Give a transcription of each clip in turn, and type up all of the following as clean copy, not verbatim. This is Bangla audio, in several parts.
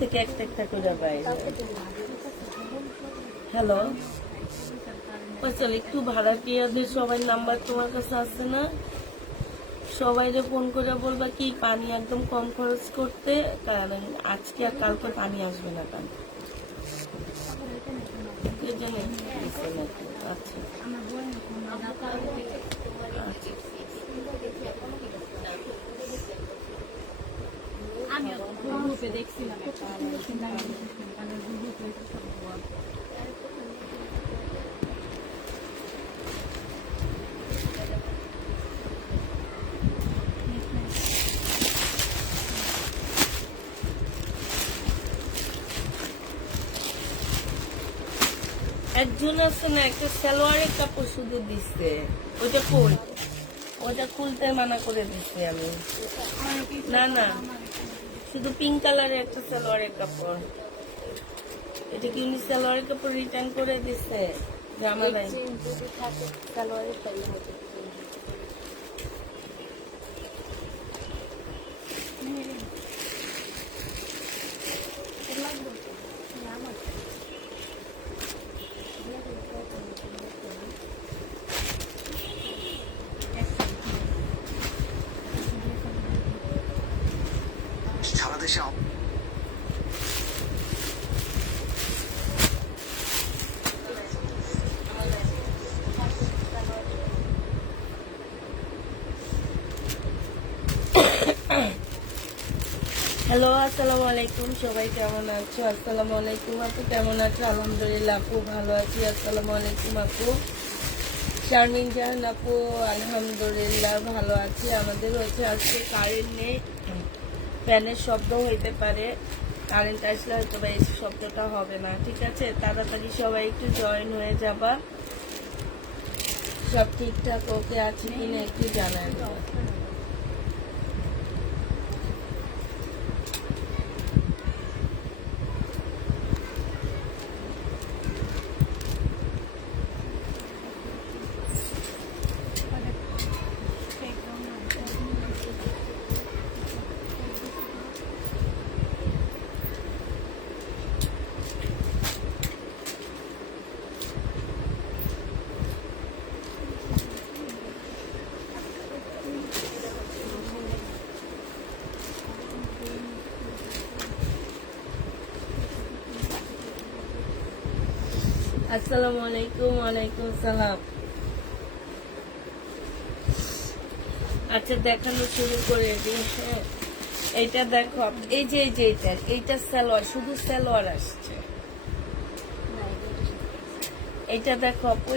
থেকে একটা একটা করে বাইরে। হ্যালো চল, একটু ভাড়াটিয়াদের সবাই নাম্বার তোমার কাছে আছে না? সবাইরে ফোন করে বলবা কি পানি একদম কম খরচ করতে, কারণ আজকে আর কালকে পানি আসবে না। কারণ আচ্ছা একজন আছে না, একটা সালোয়ারের কাপড় শুধু দিচ্ছে, ওইটা কই? ওটা খুলতে মানা করে দিচ্ছি আমি। না না, শুধু পিঙ্ক কালারের একটা সালোয়ারের কাপড়। এটা কি উনি সালোয়ারের কাপড় রিটার্ন করে দিচ্ছে? জামা নাই সালোয়ারের সারা দেশে হ্যালো, আসসালামু আলাইকুম। সবাই কেমন আছো? আসসালামু আলাইকুম আপু, কেমন আছো? আলহামদুলিল্লাহ আপু ভালো আছি। আসসালামু আলাইকুম আপু। শারমিন জাহান আপু, আলহামদুলিল্লাহ ভালো আছি। আমাদের হচ্ছে আজকে কারেন্ট নেই, ফ্যানের শব্দ হইতে পারে, কারেন্ট আসলে হয়তো বা এই শব্দটা হবে না। ঠিক আছে, তাড়াতাড়ি সবাই একটু জয়েন হয়ে যাবা। সব ঠিকঠাক ওকে আছে কিনা একটু জানাই দাও। আসসালামু আলাইকুম। ওয়ালাইকুম সালাম। আচ্ছা, দেখানো শুরু করে দিই। হ্যাঁ, এইটা দেখো, এই যে এইটা সালোয়ার, শুধু সালোয়ার আসছে। এটা দেখো আপু,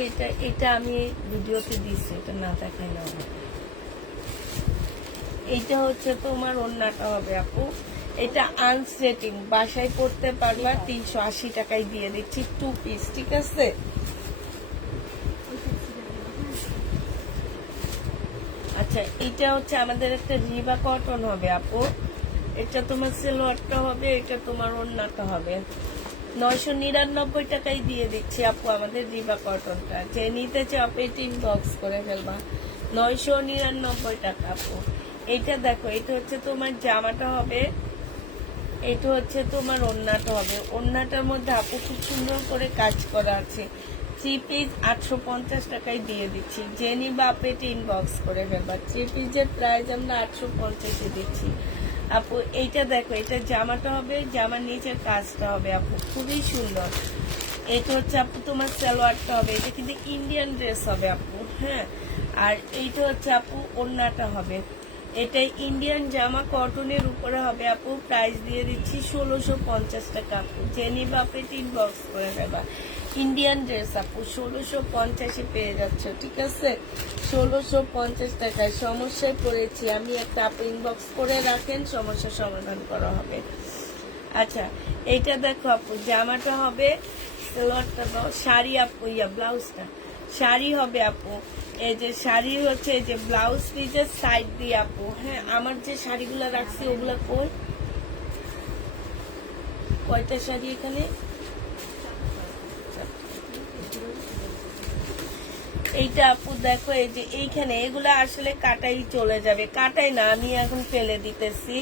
এটা আমি ভিডিওতে দিচ্ছি, এটা না দেখাই না। এইটা হচ্ছে তোমার ওড়নাটা হবে আপু। এটা আনসেটিং, বাসায় পড়তে পারবা 380 টাকায় দিয়ে দিচ্ছি 2 পিস। ঠিক আছে, আচ্ছা এটা হচ্ছে আমাদের একটা রিবা কটন হবে আপু। এটা তোমার সালোয়ারটা হবে, এটা তোমার ওড়নাটা হবে। 999 টাকায় দিয়ে দিচ্ছি আপু আমাদের রিবা কটনটা। যে নিতে চাও আপু ইনবক্স করে ফেলবা। 999 টাকা আপু। এইটা দেখো, এটা হচ্ছে তোমার জামাটা হবে, এটা হচ্ছে তোমার ওড়নাটা হবে। ওড়নাটার মধ্যে আপু খুব সুন্দর করে কাজ করা আছে। 3 পিস 850 টাকায় দিয়ে দিচ্ছি। যে নিবা আপু এটা ইনবক্স করে ফেলবা। 3 পিসের প্রাইস আমরা 850-এ দিচ্ছি আপু। এইটা দেখো, এটা জামাটা হবে, জামার নিচের কাজটা হবে আপু, খুবই সুন্দর। এটা হচ্ছে আপু তোমার সালোয়ারটা হবে, এটা কিন্তু ইন্ডিয়ান ড্রেস হবে আপু। হ্যাঁ, আর এইটা হচ্ছে আপু ওড়নাটা হবে। এটা ইন্ডিয়ান জামা, কটনের উপরে হবে আপু। প্রাইস দিয়ে দিচ্ছি 1650 টাকা আপু। যে নিবা আপু এটা ইনবক্স করে দেবা। ইন্ডিয়ান ড্রেস আপু 1650-এ পেয়ে যাচ্ছ। ঠিক আছে, 1650 টাকায়। সমস্যায় পড়েছি আমি, একটা আপু ইনবক্স করে রাখেন, সমস্যার সমাধান করা হবে। আচ্ছা, এইটা দেখো আপু, জামাটা হবে, সালোয়ারটা দাও, শাড়ি আপু, ব্লাউজটা শাড়ি হবে আপু। এই যে শাড়ি হচ্ছে, এই যে ব্লাউজ পিসের সাইড দিয়ে আপু। হ্যাঁ, আমার যে শাড়িগুলো রাখছি ওগুলা কয়টা শাড়ি এখানে? এইটা আপু দেখো, এই যে এইখানে এগুলা আসলে কাটাই চলে যাবে, কাটাই না, আমি এখন ফেলে দিতেছি।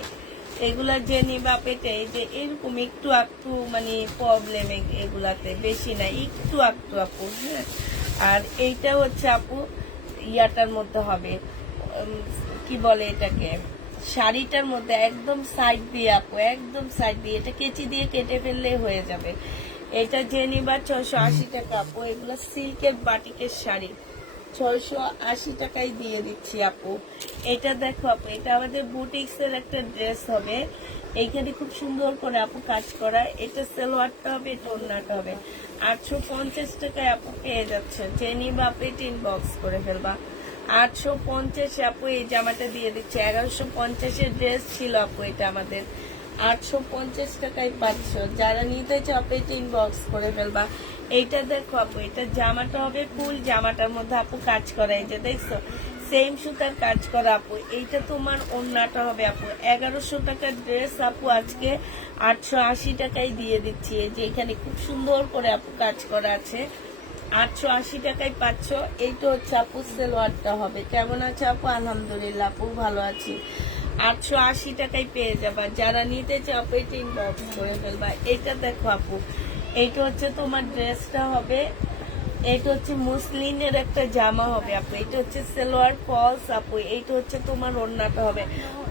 এগুলা যে নিবা পেটে এই যে এরকম একটু একটু মানে প্রবলেম এগুলাতে, বেশি না, একটু একটু আপু। হ্যাঁ, আর এইটা হচ্ছে আপু ইয়াটার মধ্যে হবে, কি বলে এটাকে, শাড়িটার মধ্যে একদম সাইড দিয়ে আপু, একদম সাইড দিয়ে, এটা কেচি দিয়ে কেটে ফেললে হয়ে যাবে। এটা যে নিবা 680 টাকা আপু। এগুলো সিল্কের বাটিকের শাড়ি, 680 টাকায় দিয়ে দিচ্ছি আপু। এটা দেখো আপু, এটা আমাদের বুটিক্স এর একটা ড্রেস হবে, এইখানে খুব সুন্দর করে আপু কাজ করা। এটা সালোয়ারটা হবে, এটা ওড়নাটা হবে। 850 টাকায় আপু পেয়ে যাচ্ছে, যে নিবা আপু এটা ইনবক্স করে ফেলবা। 850 আপু এই জামাটা দিয়ে দিচ্ছে। 1150 এর ড্রেস ছিল আপু, এটা আমাদের 850 টাকায় পাচ্ছ। যারা নিতে চাও আপু এটা ইনবক্স করে ফেলবা। এইটা দেখো আপু, এটা জামাটা হবে ফুল, জামাটার মধ্যে আপু কাজ করা, এই যে দেখছো সেম সুতার কাজ করা আপু। এইটা তোমার ওড়নাটা হবে আপু। 1100 টাকার ড্রেস আপু আজকে 880 টাকায় দিয়ে দিচ্ছি। এই যে এখানে খুব সুন্দর করে আপু কাজ করা আছে, 880 টাকায় পাচ্ছ। এইটা হচ্ছে আপু সেলোয়ারটা হবে। কেমন আছে আপু? আলহামদুলিল্লাহ আপু ভালো আছি। 880 টাকায় পেয়ে যাবা। যারা নিতে চাও আপু এটা ইনবক্স করে ফেলবা। এটা দেখো আপু, এইটা হচ্ছে তোমার ড্রেসটা হবে, এইটা হচ্ছে মুসলিনের একটা জামা হবে আপু। এটা হচ্ছে সালোয়ার ফলস আপু। এইটা হচ্ছে তোমার ওড়নাটা হবে।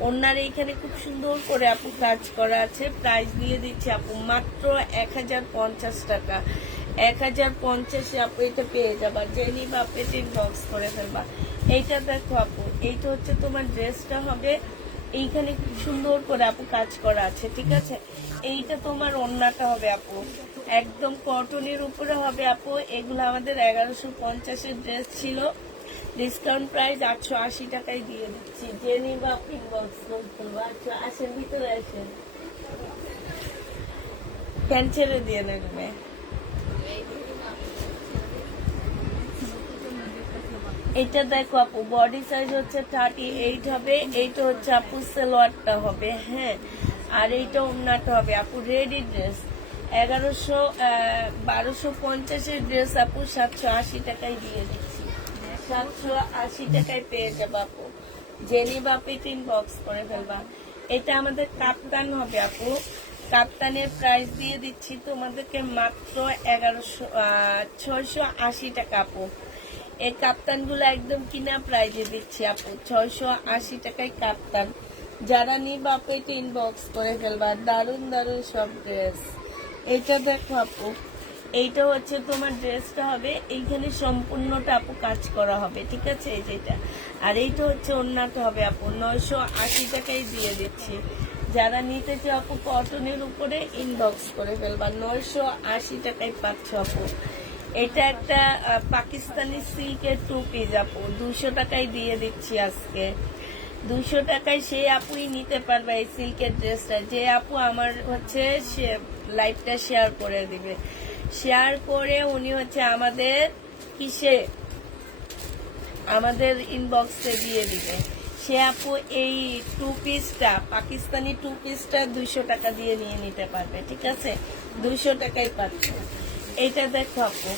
ওড়নার এইখানে খুব সুন্দর করে আপু কাজ করা আছে। প্রাইস দিয়ে দিচ্ছি আপু মাত্র 1050 টাকা। 1050 আপু এটা পেয়ে যাবা। যে নিবা আপু এটা ইনবক্স করে ফেলবা। এইটা দেখো আপু, এইটা হচ্ছে তোমার ড্রেসটা হবে, এইখানে খুব সুন্দর করে আপু কাজ করা আছে, ঠিক আছে। এইটা তোমার ওড়নাটা হবে আপু, একদম কটনের উপরে হবে আপু। এগুলো আমাদের 1150 এর ড্রেস ছিল, ডিসকাউন্ট প্রাইস 880 টাকায় দিয়ে দিচ্ছি। যে নিবা আপনি ইনবক্স করবো। আচ্ছা আসেন, ভিতরে আসেন, ফ্যান ছেড়ে দিয়ে নেবে। এটা দেখো আপু, বডি সাইজ হচ্ছে 38 হবে। এইটা হচ্ছে আপু সালোয়ারটা হবে। হ্যাঁ, আর এইটা ওড়নাটা হবে আপু। রেডি ড্রেস 1250 এর ড্রেস আপু 780 টাকায় দিয়ে দিচ্ছি। 780 টাকায় পেয়ে যাবো আপু। জেনি বাপি ইনবক্স করে ফেলবা। এটা আমাদের কাপ্তান হবে আপু। কাপ্তানের প্রাইস দিয়ে দিচ্ছি তোমাদেরকে মাত্র 680 টাকা আপু। এই কাপ্তান গুলো একদম কিনা প্রাইজে দিচ্ছি আপু, 680 টাকায় কাপ্তান। যারা নিবা আপু এটা ইনবক্স করে ফেলবা। দারুন দারুন সব ড্রেস। এইটা দেখো আপু, এইটা হচ্ছে তোমার ড্রেসটা হবে, এইখানে সম্পূর্ণটা আপু কাজ করা হবে, ঠিক আছে, এই যেটা। আর এইটা হচ্ছে ওড়নাটা হবে আপু। 980 টাকায় দিয়ে দিচ্ছি। যারা নিতে চাও আপু কটনের উপরে ইনবক্স করে ফেলবা। 980 টাকায় পাচ্ছ আপু। এটা একটা পাকিস্তানি সিল্কের 2 পিস আপু, 200 টাকায় দিয়ে দিচ্ছি আজকে। 200 টাকায় সে আপুই নিতে পারবে এই সিল্কের ড্রেসটা। যে আপু আমার হচ্ছে সে লাইভটা শেয়ার করে দিবে, শেয়ার করে উনি হচ্ছে আমাদের কিসে, আমাদের ইনবক্সে দিয়ে দিবে। সে আপু এই 2 পিসটা, পাকিস্তানি 2 পিসটা 200 টাকা দিয়ে নিয়ে নিতে পারবে, ঠিক আছে। 200 টাকায় পাচ্ছে। এইটা দেখো আপু,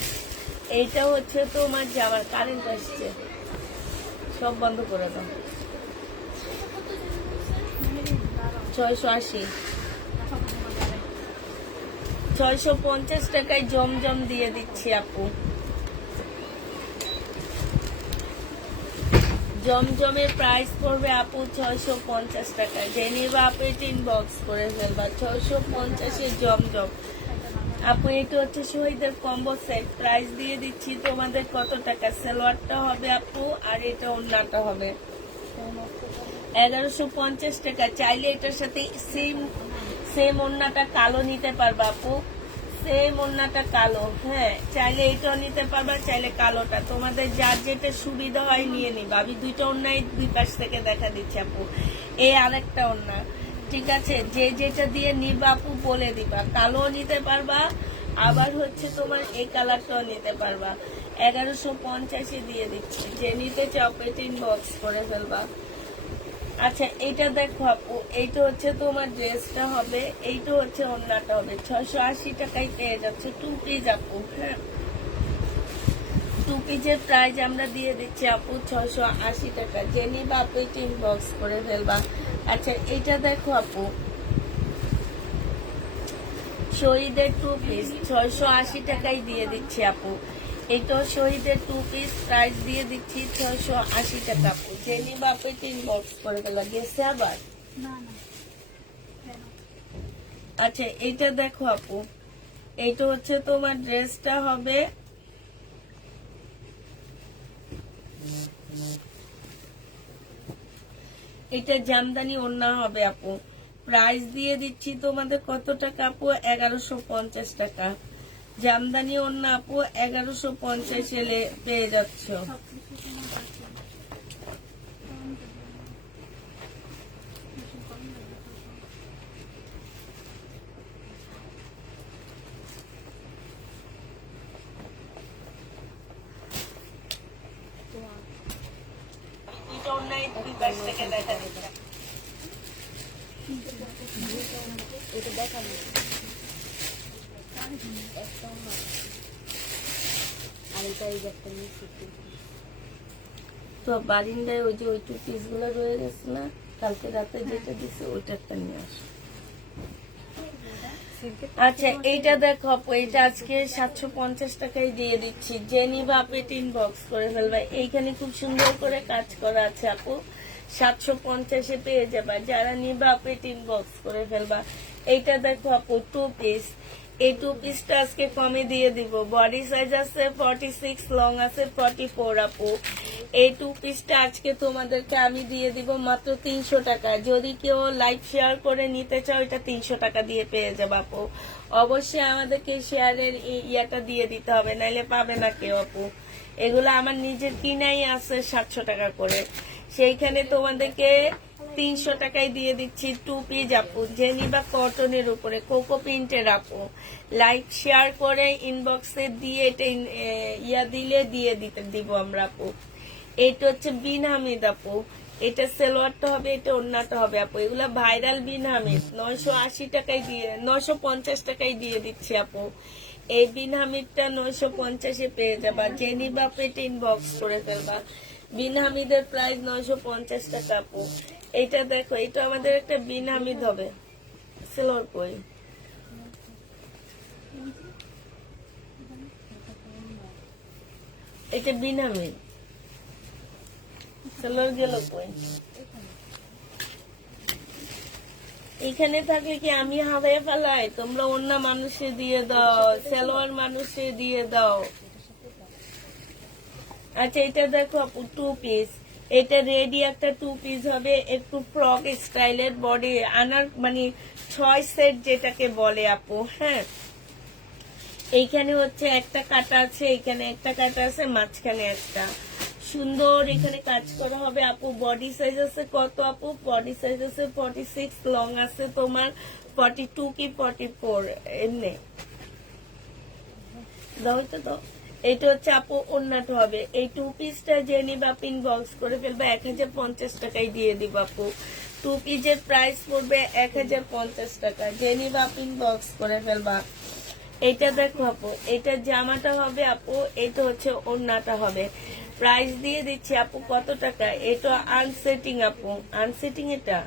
এইটা হচ্ছে তোমার জামার, কারেন্ট আসছে, সব বন্ধ করে দাও। 680, 650 টাকায় জমজম দিয়ে দিচ্ছি আপু। জমজমের প্রাইস পড়বে আপু 650 টাকা। যে নিবা আপু এটা ইনবক্স করে ফেলবা। 650 জমজম আপু। এটা হচ্ছে শহীদের কম্বো সেট, প্রাইস দিয়ে দিচ্ছি তোমাদের কত টাকা। সালোয়ারটা হবে আপু, আর এটা ওড়নাটা হবে 1150 টাকা। চাইলে এটার সাথে সেম ওড়নাটা কালো নিতে পারবা আপু, সেম ওড়নাটা কালো। হ্যাঁ, চাইলে এটাও নিতে পারবা, চাইলে কালোটা, তোমাদের যার যেটা সুবিধা হয় নিয়ে নিবা। আমি দুইটা ওড়নাই দুই পাশ থেকে দেখা দিচ্ছি আপু। এই আরেকটা ওড়না, ঠিক আছে। যে যেটা দিয়ে নিবা আপু বলে দিবা। কালো নিতে পারবা, আবার হচ্ছে তোমার এই কালারটাও নিতে পারবা। 1150 দিয়ে দিচ্ছি। যে নিতে চাও পেট ইনবক্স করে ফেলবা। আচ্ছা, এইটা দেখো আপু, এইটা হচ্ছে তোমার ড্রেসটা হবে, এইটা হচ্ছে ওড়নাটা হবে। 680 টাকায় পেয়ে যাচ্ছে 2 পিস আপু। হ্যাঁ, 2 পিসের প্রাইস আমরা দিয়ে দিচ্ছি আপু 680 টাকা। যে নিবা আপু এটা ইনবক্স করে ফেলবা। আচ্ছা এটা দেখো আপু, শহীদের 2 পিস 680 টাকায় দিয়ে দিচ্ছি আপু। এটাও শহীদের 2 পিস, প্রাইস দিয়ে দিচ্ছি 680 টাকা আপু। জেনি বাপে 3 বক্স করে গেল, গেছে আবার। আচ্ছা এইটা দেখো আপু, এইটা হচ্ছে তোমার ড্রেসটা হবে এটা জামদানি ওড়না হবে আপু। প্রাইস দিয়ে দিচ্ছি তোমাদের কত টাকা আপু? 1150 টাকা। জামদানি ওড়না আপু 1150 এলে পেয়ে যাচ্ছ। দুইটা ওড়নাই দুই পাশ থেকে দেখা দিচ্ছে। তো বারিন্দায় ওই যে ওই 2 পিস গুলো রয়ে গেছে না, কালকে রাতে যেটা দিছে ওইটা একটা নিয়ে আসো। আচ্ছা এইটা দেখো আপু, এটা আজকে 750 টাকায় দিয়ে দিচ্ছি। যে নিবা আপু 3 বক্স করে ফেলবা। এইখানে খুব সুন্দর করে কাজ করা আছে আপু, 750 এ পেয়ে যাবা। যারা নিবা আপু 3 বক্স করে ফেলবা। এইটা দেখো আপু 2 পিস, এই 2 পিসটা আজকে কমে দিয়ে দিব। বডি সাইজ আছে 46, লং আছে 44 আপু। এই 2 পিসটা আজকে তোমাদেরকে আমি দিয়ে দিব মাত্র 300 টাকা। যদি কেউ লাইভ শেয়ার করে নিতে চাও, এটা 300 টাকা দিয়ে পেয়ে যাবে আপু। অবশ্যই আমাদেরকে শেয়ারের ইয়াটা দিয়ে দিতে হবে, নাইলে পাবে না কেউ আপু। এগুলো আমার নিজের কিনাই আছে 700 টাকা করে, সেইখানে তোমাদেরকে 300 টাকায় দিয়ে দিচ্ছি 2 পিস আপু। যে নিবা কটনের উপরে কোকো প্রিন্টের আপু। লাইক শেয়ার করে ইনবক্সে দিয়ে এটা ইয়া দিলে দিয়ে দিব আমরা আপু। এটা হচ্ছে বিন হামিদ আপু, এটা সেলোয়ারটা হবে, এটা ওড়নাটা হবে আপু। এগুলা ভাইরাল বিন হামিদ, 980 টাকায় দিয়ে 950 টাকায় দিয়ে দিচ্ছি আপু। এই বিন হামিদটা 950 এ পেয়ে যাবা। যে নিবা পেটে ইনবক্স করে ফেলবা। বিন হামিদের প্রাইস 950 টাকা আপু। এটা দেখো, এটা আমাদের একটা বিন হামিদ হবে। সেলোয়ার কই? এটা বিন হামিদ, সেলোয়ার গেল কই? এখানে থাকলে কি আমি হারাই ফেলাই? তোমরা অন্য মানুষে দিয়ে দাও, সেলোয়ার মানুষে দিয়ে দাও। আচ্ছা এটা দেখো আপু 2 পিস, এটা রেডি একটা 2 পিস হবে, একটু ফ্রক স্টাইলের বডি আনার মানে 6 সেট যেটাকে বলে আপু। হ্যাঁ, এইখানে হচ্ছে একটা কাটা আছে, এখানে একটা কাটা আছে, মাঝখানে একটা সুন্দর এখানে কাজ করা হবে আপু। বডি সাইজ আছে কত আপু? বডি সাইজ আছে 46, লং আছে তোমার 42 কি 44 এমনি দাও। তো দাও। এটা হচ্ছে আপু ওড়নাটা হবে। এই 2 পিসটা যে নিবা পিন বক্স করে ফেলবে 1050 টাকায় দিয়ে দিব আপু। 2 পিসের প্রাইস পড়বে 1050 টাকা। যে নিবা পিন বক্স করে ফেলবা। এটা দেখো আপু, এটা জামাটা হবে আপু, এটা হচ্ছে ওড়নাটা হবে। প্রাইস দিয়ে দিচ্ছি আপু কত টাকা? এটা আনসেটিং আপু, আনসেটিং এটা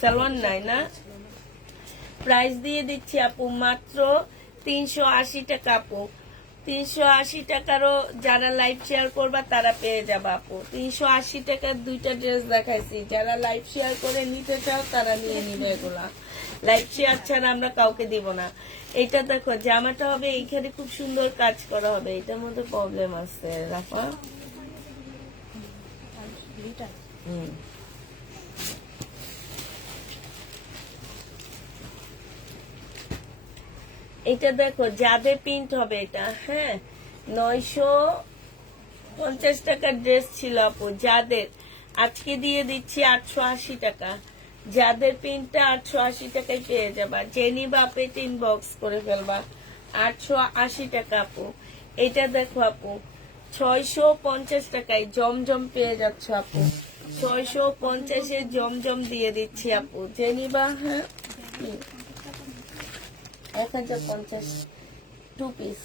সালোয়ার নাই না। প্রাইস দিয়ে দিচ্ছি আপু মাত্র 380 টাকা আপু। 380 টাকারও যারা লাইভ শেয়ার করবা তারা পেয়ে যাবে আপু। 380 টাকার 2টা ড্রেস দেখাইছি, যারা লাইভ শেয়ার করে নিতে চাও তারা নিয়ে নিবে। এগুলা লাইভ শেয়ার ছাড়া আমরা কাউকে দিব না। এটা দেখো জামাটা হবে, এইখানে খুব সুন্দর কাজ করা হবে। এটার মধ্যে প্রবলেম আছে রাফা। এটা দেখো যাদের প্রিন্ট হবে এটা। হ্যাঁ, 950 টাকার ড্রেস ছিল আপু। যাদের আজকে দিয়ে দিচ্ছি 880 টাকা। যাদের প্রিন্টটা 880 টাকায় পেয়ে যাবা। জেনি বাপে 3 বক্স করে ফেলবা। 880 টাকা আপু। এটা দেখো আপু 650 টাকায় জমজম পেয়ে যাচ্ছ আপু। 650 জমজম দিয়ে দিচ্ছি আপু। জেনিবা হ্যাঁ 1050 2 পিস।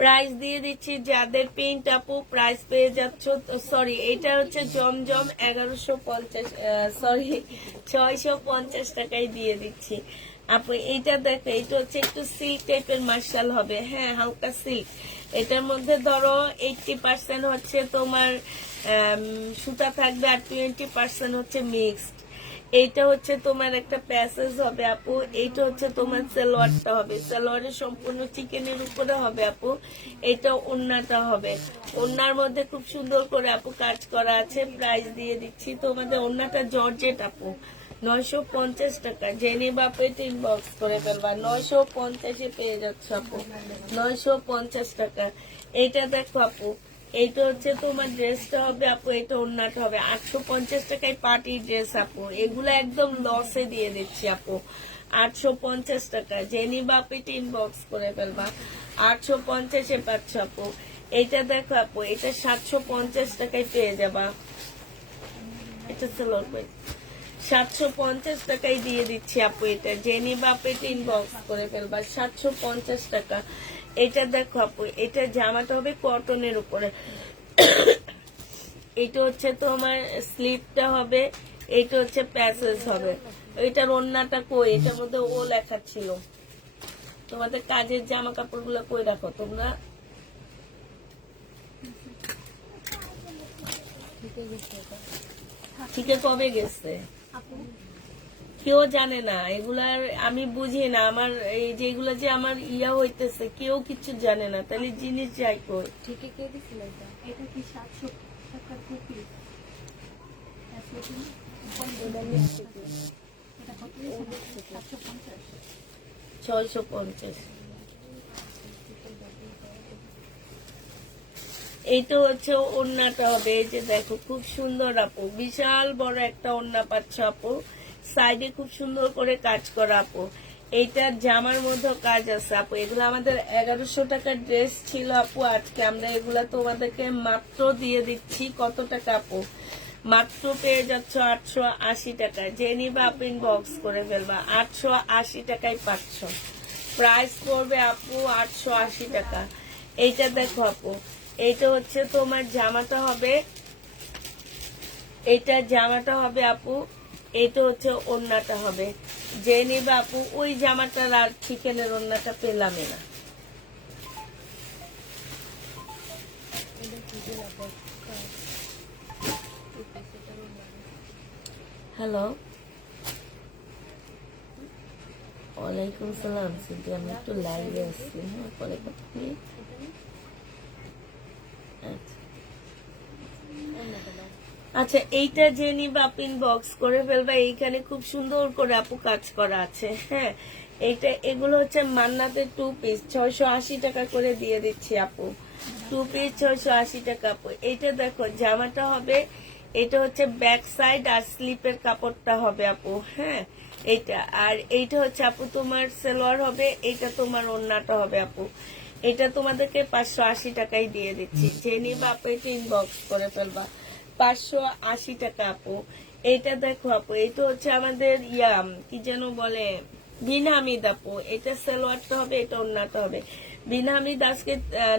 প্রাইস দিয়ে দিচ্ছি যাদের প্রিন্ট আপু প্রাইস পেয়ে যাচ্ছ, সরি এটা হচ্ছে জমজম 1150, সরি 650 টাকায় দিয়ে দিচ্ছি আপু। এইটা দেখো, এটা হচ্ছে একটু সিল্ক টাইপের মার্শাল হবে, হ্যাঁ হালকা সিল্ক। এটার মধ্যে ধরো 80% হচ্ছে তোমার সুতা থাকবে আর 20% হচ্ছে মিক্সড। এইটা হচ্ছে তোমার একটা প্যাসেজ হবে আপু, এইটা হচ্ছে তোমার সালোয়ারটা হবে, সালোয়ারের সম্পূর্ণ চিকেনের উপরে হবে আপু। এটা ওড়নাটা হবে, ওড়নার মধ্যে খুব সুন্দর করে আপু কাজ করা আছে। প্রাইস দিয়ে দিচ্ছি তোমাদের, ওড়নাটা জর্জেট আপু 950 টাকা। জেনি বাপে ইনবক্স করে ফেলবা, 950-এ পেয়ে যাচ্ছ আপু, 950 টাকা। এইটা দেখো আপু, এইটা হচ্ছে তোমার ড্রেসটা হবে আপু, এটা ওড়নাটা হবে 850 টাকায় পার্টি ড্রেস আপু। এগুলো একদম লসে দিয়ে দিচ্ছি আপু, 850 টাকা। জেনি বাপিট ইনবক্স করে ফেলবা, 850-এ পাচ্ছ আপু। এইটা দেখো আপু, এটা 750 টাকায় পেয়ে যাবা। এটা চলো 750 টাকায় দিয়ে দিচ্ছি আপু এটা। জেনি বাপিট ইনবক্স করে ফেলবা, 750 টাকা। এটা দেখো আপু, এটা জামাটা হবে কটনের উপরে, এটা হচ্ছে তোমার স্লিপটা হবে, এটা হচ্ছে প্যাসেজ হবে। এটার ওড়নাটা কই, এটার মধ্যে ও লেখা ছিল। তোমাদের কাজের জামা কাপড় গুলো কই রাখো তোমরা? ঠিক কবে গেছে কেউ জানে না, এগুলার আমি বুঝি না। আমার এই যেগুলো যে আমার ইয়া হইতেছে কেউ কিছু জানে না, তাহলে জিনিস যাই কই। ঠিকই কে দিছিল এটা? এটা কি 700 টাকার কপি? এটা কত দিয়েছে? 750। 650। এইটা হচ্ছে ওড়নাটা হবে, এই যে দেখো খুব সুন্দর আপু, বিশাল বড় একটা ওড়না পাচ্ছ আপু, সাইডে খুব সুন্দর করে কাজ করা আপু। এইটার জামার মধ্যে কাজ আছে আপু। এগুলো আমাদের 1100 টাকার ড্রেস ছিল আপু, আজকে আমরা এগুলা তোমাদেরকে মাত্র দিয়ে দিচ্ছি কত টাকা আপু, মাত্র পেয়ে যাচ্ছ 880 টাকা। যে নিবা আপনি বক্স করে ফেলবা, 880 টাকায় পাচ্ছ। প্রাইস পড়বে আপু 880 টাকা। এইটা দেখো আপু, এইটা হচ্ছে তোমার জামাটা হবে, এটা জামাটা হবে আপু, এটা হচ্ছে ওড়নাটা হবে। যে নিবে আপু, ওই জামাটার আর চিকেনের ওড়নাটা পেলামই না। হ্যালো, ওয়ালাইকুম সালাম। সিদ্ধি, আমি একটু লাইভে আসছি, হ্যাঁ পরে কথা বলি। আচ্ছা, এইটা যে নিবা আপনি বক্স করে ফেলবা। এইখানে খুব সুন্দর করে আপু কাজ করা আছে, হ্যাঁ। এইটা এগুলো হচ্ছে মান্নাতে 2 পিস 680 টাকা করে দিয়ে দিচ্ছি আপু, 2 পিস 680 টাকা আপু। এইটা দেখো জামাটা হবে, এটা হচ্ছে ব্যাক সাইড আর স্লিপের কাপড়টা হবে আপু, হ্যাঁ এইটা। আর এইটা হচ্ছে আপু তোমার সালোয়ার হবে, এইটা তোমার ওড়নাটা হবে আপু। এটা তোমাদেরকে 580 টাকায় দিয়ে দিচ্ছি। যে নিবা আপু এটা ইনবক্স করে ফেলবা, 580 টাকা আপু। এটা দেখো আপু, এটা হচ্ছে আমাদের কি যেন বলে, বিন হামিদ আপু। এটা সালোয়ারটা হবে, এটা ওড়নাটা হবে। বিন হামিদ আজকে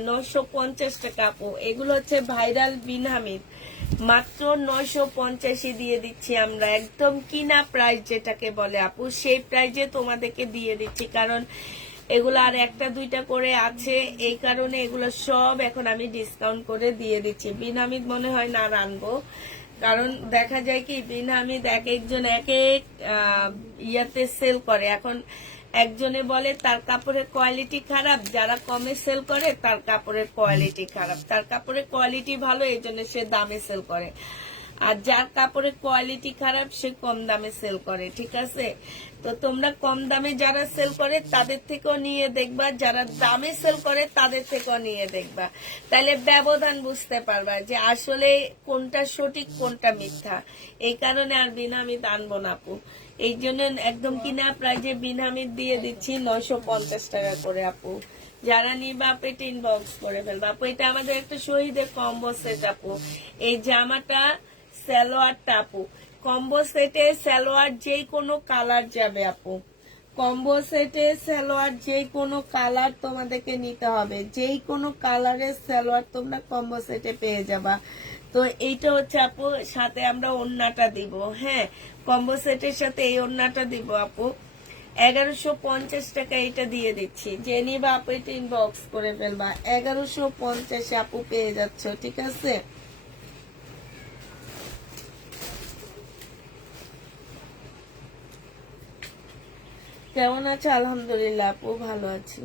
950 টাকা আপু। এগুলো হচ্ছে ভাইরাল বিন হামিদ, মাত্র 950 দিয়ে দিচ্ছি আমরা, একদম কিনা প্রাইস যেটাকে বলে আপু, সেই প্রাইজে তোমাদেরকে দিয়ে দিচ্ছি। কারণ এগুলো আর একটা দুইটা করে আছে, এই কারণে এগুলো সব এখন আমি ডিসকাউন্ট করে দিয়ে দিচ্ছি। বিন হামিদ মনে হয় না আনবো, কারণ দেখা যায় কি বিন হামিদ এক একজন এক এক ইয়াতে সেল করে। এখন একজনে বলে তার কাপড়ের কোয়ালিটি খারাপ, যারা কমে সেল করে তার কাপড়ের কোয়ালিটি খারাপ, তার কাপড়ের কোয়ালিটি ভালো এই জন্য সে দামে সেল করে, আর যার কাপড়ের কোয়ালিটি খারাপ সে কম দামে সেল করে, ঠিক আছে। তো তোমরা কম দামে যারা সেল করে তাদের থেকেও নিয়ে দেখবা, যারা দামে সেল করে তাদের থেকেও নিয়ে দেখবা, তাহলে ব্যবধান বুঝতে পারবা যে আসলে কোনটা সঠিক কোনটা মিথ্যা। এই কারণে আর বিন হামিদ আনবো না আপু, এই জন্য একদম কিনা প্রাইজে বিন হামিদ দিয়ে দিচ্ছি 950 টাকা করে আপু। যারা নিবা আপু এটা ইনবক্স করে ফেলবা আপু। এটা আমাদের একটা শহীদের কম্বো সেট আপু। এই জামাটা সালোয়ারটা আপু, কম্বো সেটে সালোয়ার যে কোনো কালার যাবে আপু, কম্বো সেটে সালোয়ার যে কোনো কালার তোমাদেরকে নিতে হবে, যেই কোনো কালারের সালোয়ার তোমরা কম্বো সেটে পেয়ে যাবা। তো এইটা হচ্ছে আপু, সাথে আমরা ওড়নাটা দিব। হ্যাঁ, কম্বো সেটের সাথে এই ওড়নাটা দিব আপু। 1150 টাকা এটা দিয়ে দিচ্ছি। যে নিবা আপু এটা ইনবক্স করে ফেলবা। 1150 আপু পেয়ে যাচ্ছ, ঠিক আছে? কেমন আছো? আলহামদুলিল্লাহ আপু, ভালো আছি।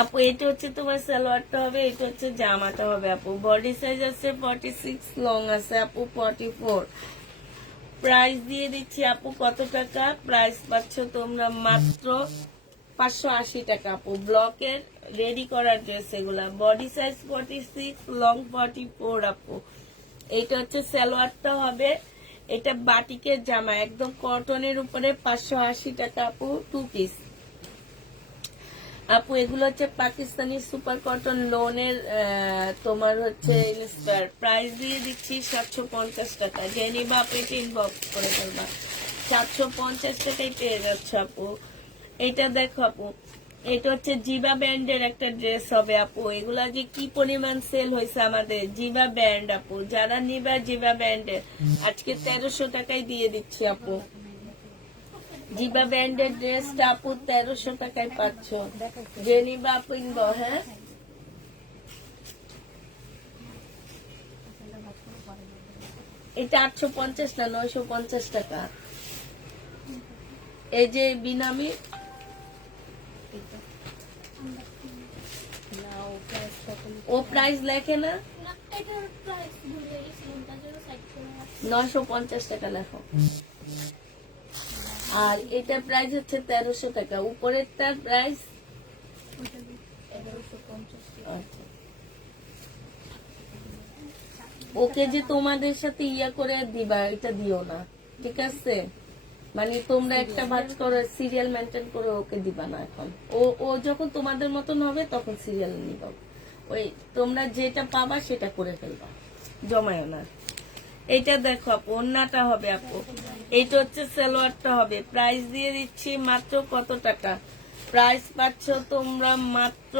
আপু এটা হচ্ছে তোমার সালোয়ারটা হবে, এটা হচ্ছে জামাটা হবে আপু। বডি সাইজ আছে 46, লং আছে আপু 44। প্রাইস দিয়ে দিচ্ছি আপু কত টাকা? প্রাইস পাচ্ছ তোমরা মাত্র 580 টাকা আপু। ব্লকের রেডি করার ড্রেস এগুলা। বডি সাইজ 46, লং 44 আপু। এটা হচ্ছে সালোয়ারটা হবে, এটা বাটিকের জামা, একদম কটনের উপরে 580 টাকা আপু, 2 পিস আপু। এগুলো হচ্ছে পাকিস্তানি সুপার কটন লোনের তোমার হচ্ছে ইনস্পায়ার। প্রাইস দিয়ে দিচ্ছি 750 টাকা। যে নিবা আপু এটা ইনবক্স করে ফেলবা। 750 টাকায় পেয়ে যাচ্ছে আপু। এটা দেখো আপু, এটা হচ্ছে জিবা ব্যান্ডের একটা ড্রেস হবে আপু। এগুলা যে কি পরিমাণ সেল হয়েছে আমাদের। জিবা ব্যান্ড আপু, যারা নিবা জিবা ব্যান্ডের, আজকে 1300 টাকায় দিয়ে দিচ্ছি আপু। জিবা ব্যান্ডের ড্রেসটা আপু 1300 টাকায় পাচ্ছ। যে নিবা আপু ইনবো। হ্যাঁ, এটা 850 না 950 টাকা। এই যে বিনামি, ও প্রাইস লেখে না, 950 টাকা লেখো। আর এটার প্রাইস হচ্ছে 1300 টাকা। উপরেরটার প্রাইস 1150। ওকে যে তোমাদের সাথে ইয়া করে দিবা, এটা দিও না, ঠিক আছে? মানে তোমরা একটা ভাজ করে সিরিয়াল মেনটেন করে ওকে দিবা না এখন। ও যখন তোমাদের মতন হবে তখন সিরিয়াল নিবা। ওই তোমরা যেটা পাবা সেটা করে ফেলবা, জমায় না। এইটা দেখো আপু, ওন্নাটা হবে আপু। এইটা হচ্ছে সালোয়ারটা হবে। প্রাইস দিয়ে দিচ্ছি মাত্র কত টাকা? প্রাইস পাচ্ছ তোমরা মাত্র,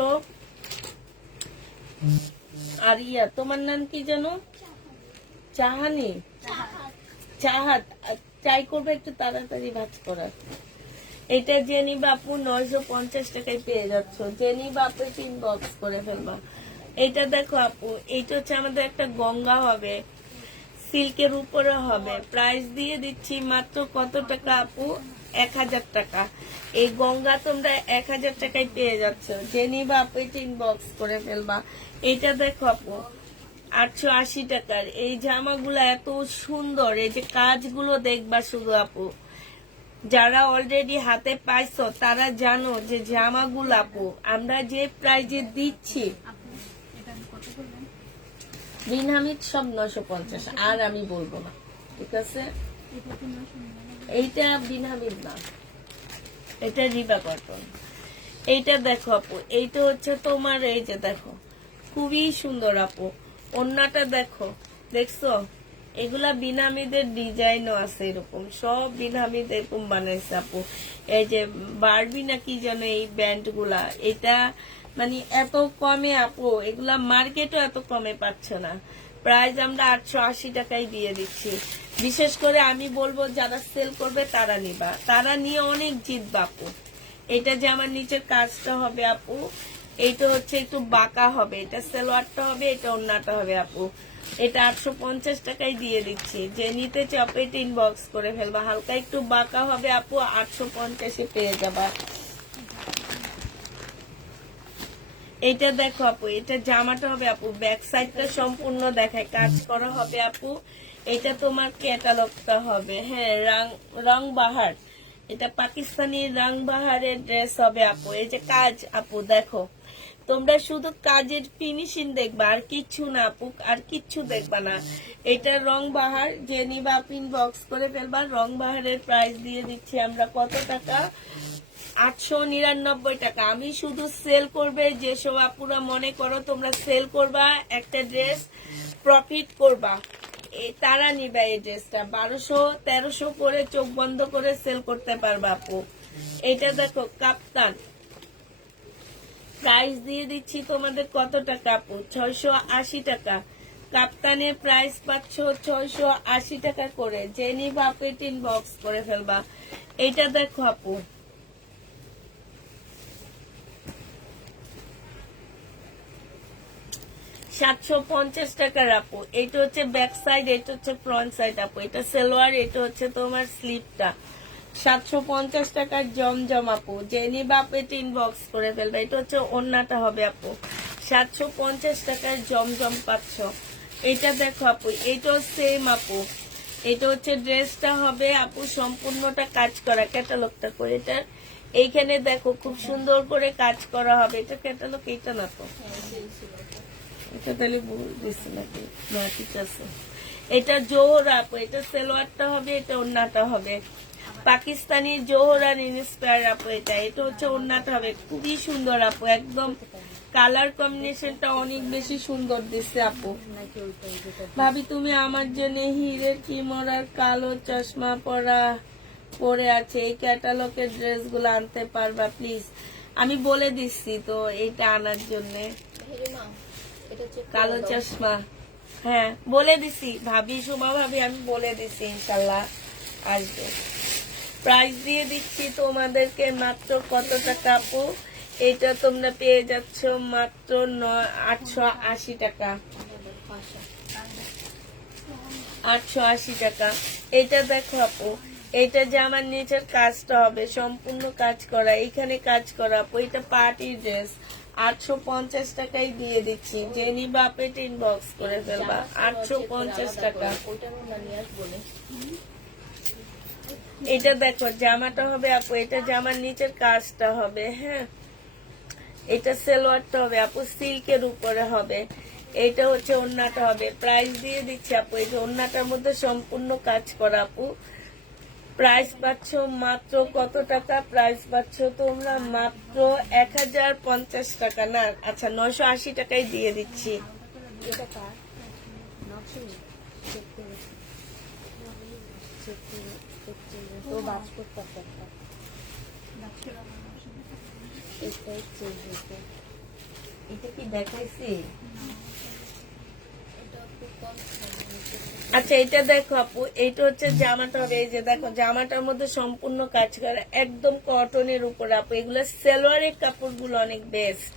আর ইয়া তোমার নাম কি জানো? চাহানি, চাহাত। ট্রাই করবে একটু তাড়াতাড়ি ভাজ করার। এটা জেনি বাপু 950 টাকায় পেয়ে যাচ্ছ। জেনি বাপু ইনবক্স করে ফেলবা। এটা দেখো আপু, এইটা হচ্ছে আমাদের একটা গঙ্গা হবে, সিল্কের উপরে হবে। প্রাইস দিয়ে দিচ্ছি মাত্র কত টাকা আপু? 1000 টাকা। এই গঙ্গা তোমরা 1000 টাকায় পেয়ে যাচ্ছ। জেনি বাপু ইনবক্স করে ফেলবা। এটা দেখো আপু 880 টাকার। এই জামাগুলো এত সুন্দর, এই যে কাজগুলো দেখবা শুধু আপু। যারা অলরেডি হাতে পাইছো তারা জানো যে জামাগুলো আপু আমরা যে প্রাইজে দিচ্ছি, বিন হামিদ সব 950। আর আমি বলবো না, ঠিক আছে? এইটা বিন হামিদ না, এটা রিবা কটন। এইটা দেখো আপু, এইটা হচ্ছে তোমার, এই যে দেখো খুবই সুন্দর আপু। ওন্নাটা দেখো, দেখছো? এগুলা বিনামিদের ডিজাইনও আছে, এরকম সব বিনামিদ এরকম বানাইছে আপু। এই যে বারবি না কি যেন এই ব্যান্ড গুলা, এটা মানে এত কমে আপু, এগুলা মার্কেটও এত কমে পাচ্ছ না। প্রাইস আমরা 880 টাকায় দিয়ে দিচ্ছি। বিশেষ করে আমি বলবো যারা সেল করবে তারা নিবা, তারা নিয়ে অনেক জিতবা আপু। এটা যে আমার নিচের কাজটা হবে আপু, এইটা হচ্ছে একটু বাঁকা হবে, এটা সালোয়ারটা হবে, এটা ওন্নাটা হবে আপু। এটা 850 টাকায় দিয়ে দিচ্ছি। যে নিতে চাও এটা ইনবক্স করে ফেলবা। হালকা একটু বাঁকা হবে আপু, 850-এ পেয়ে যাবা। এটা দেখো আপু, এটা জামাটা হবে আপু, ব্যাক সাইডটা সম্পূর্ণ দেখায় কাজ করা হবে আপু। এটা তোমার ক্যাটালগটা হবে। হ্যাঁ, রং বাহার, এটা পাকিস্তানি রং বাহারের ড্রেস হবে আপু। এই যে কাজ আপু দেখো, তোমরা শুধু কাজের ফিনিশিং দেখবা, আর কিচ্ছু না আপু, আর কিচ্ছু দেখবা না। এটা রং বাহার, যে নিবা পিন বক্স করে ফেলবা। রং বাহারের প্রাইস দিয়ে দিচ্ছি আমরা কত টাকা? 899 টাকা। আমি শুধু সেল করবে, যেসব আপুরা মনে করো তোমরা সেল করবা একটা ড্রেস প্রফিট করবা, তারা নিবা এই ড্রেসটা। 1200-1300 করে চোখ বন্ধ করে সেল করতে পারবা আপু। এটা দেখো কাপ্তান, প্রাইস দিয়ে দিচ্ছি তোমাদের কত টাকা আপু? 680 টাকা। কাপ্তানের প্রাইস পাচ্ছ 680 টাকা করে। যে নিবা আপু টিন বক্স করে ফেলবা। এটা দেখো আপু, $750 টাকার আপু। এটা হচ্ছে ব্যাক সাইড, এটা হচ্ছে ফ্রন্ট সাইড আপু। এটা সালোয়ার, এটা হচ্ছে তোমার স্লিপটা। 750 টাকার জমজম আপু। যে নিবা আপু ইনবক্স করে ফেলবে। এটা হচ্ছে ওড়নাটা হবে আপু। 750 টাকার জমজম পাচ্ছ। এটা দেখো আপু, এটাও সেম আপু। এটা হচ্ছে ড্রেসটা হবে আপু সম্পূর্ণটা কাজ করা, ক্যাটালগটা করে। এটা এইখানে দেখো খুব সুন্দর করে কাজ করা হবে। এটা ক্যাটালগ, এটা না তো, এটা তাহলে ভুল দিচ্ছি নাকি? না, ঠিক আছে। এটা জোহরা আপু, এটা সালোয়ারটা হবে, এটা ওড়নাটা হবে। পাকিস্তানি জোহরার ইন্সপায়ার আপু। এটা এটা হচ্ছে ওড়নাটা হবে। খুবই সুন্দর আপু, একদম কালার কম্বিনেশনটা অনেক বেশি সুন্দর দিচ্ছে আপু। ভাবি তুমি আমার জন্য হিরের কিমরার কালো চশমা পরে আছে, এই ক্যাটালগের ড্রেসগুলো আনতে পারবা প্লিজ? আমি বলে দিচ্ছি তো এইটা আনার জন্য। কালো চশমা, হ্যাঁ বলে দিছি ভাবি, শোভা ভাবি, আমি বলে দিছি ইনশাল্লাহ আসবে। প্রাইস দিয়ে দিচ্ছি তোমাদেরকে মাত্র কত টাকা আপু? এটা তোমরা পেয়ে যাচ্ছ মাত্র 880 টাকা। 880 টাকা। এটা দেখো আপু, এটা জামার নিচের কাজটা হবে সম্পূর্ণ কাজ করা, এখানে কাজ করা আপু। এটা পার্টি ড্রেস। 850 টাকায় দিয়ে দিচ্ছি। যে নিবা আপনি ইনবক্স করে ফেলবা। 850 টাকা। এটা দেখো জামাটা হবে আপু, এটা জামার নিচের কাজটা হবে। হ্যাঁ, এটা সালোয়ারটা হবে আপু, সিল্কের উপরে হবে। এটা হচ্ছে ওড়নাটা হবে। প্রাইস দিয়ে দিচ্ছি আপু, এই যে ওড়নাটার মধ্যে সম্পূর্ণ কাজ করা আপু। প্রাইস পাচ্ছ মাত্র কত টাকা? প্রাইস পাচ্ছ তোমরা মাত্র 1050 টাকা। না আচ্ছা, 980 টাকায় দিয়ে দিচ্ছি। এটা কি দেখাইছি? আচ্ছা, এটা দেখো আপু, এইটা হচ্ছে জামাটা হবে। এই যে দেখো জামাটার মধ্যে সম্পূর্ণ কাজ করা, একদম কটনের উপর আপু। এগুলো সালোয়ারের কাপড়গুলো অনেক বেস্ট।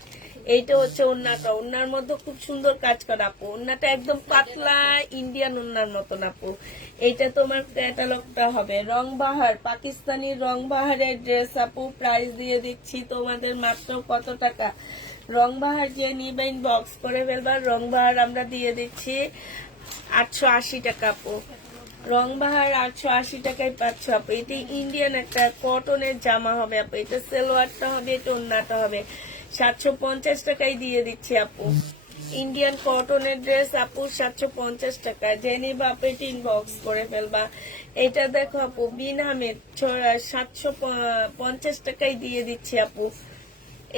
এইটা হচ্ছে ওড়নাটা, ওড়নার মধ্যে খুব সুন্দর কাজ করা আপু। ওড়নাটা একদম পাতলা ইন্ডিয়ান ওড়নার মতন আপু। এইটা তোমার ক্যাটালগটা হবে। রংবাহার, পাকিস্তানি রংবাহারের ড্রেস আপু। প্রাইস দিয়ে দিচ্ছি তোমাদের মাত্র কত টাকা? রংবাহার যে নিবে ইনবক্স করে ফেলবা। রংবাহার আমরা দিয়ে দিচ্ছি 880 টাকা আপু। রংবাহার 880 টাকায় পাচ্ছ আপু। এটি ইন্ডিয়ান একটা কটনের জামা হবে আপু। এটা সালোয়ারটা হবে, এটা ওড়নাটা হবে। 750 টাকায় দিয়ে দিচ্ছি আপু। ইন্ডিয়ান কটনের ড্রেস আপু 750 টাকা। জেনি বাপে ইনবক্স করে ফেলবা। এটা দেখো আপু, বিন আহমেদ 750 টাকায় দিয়ে দিচ্ছি আপু।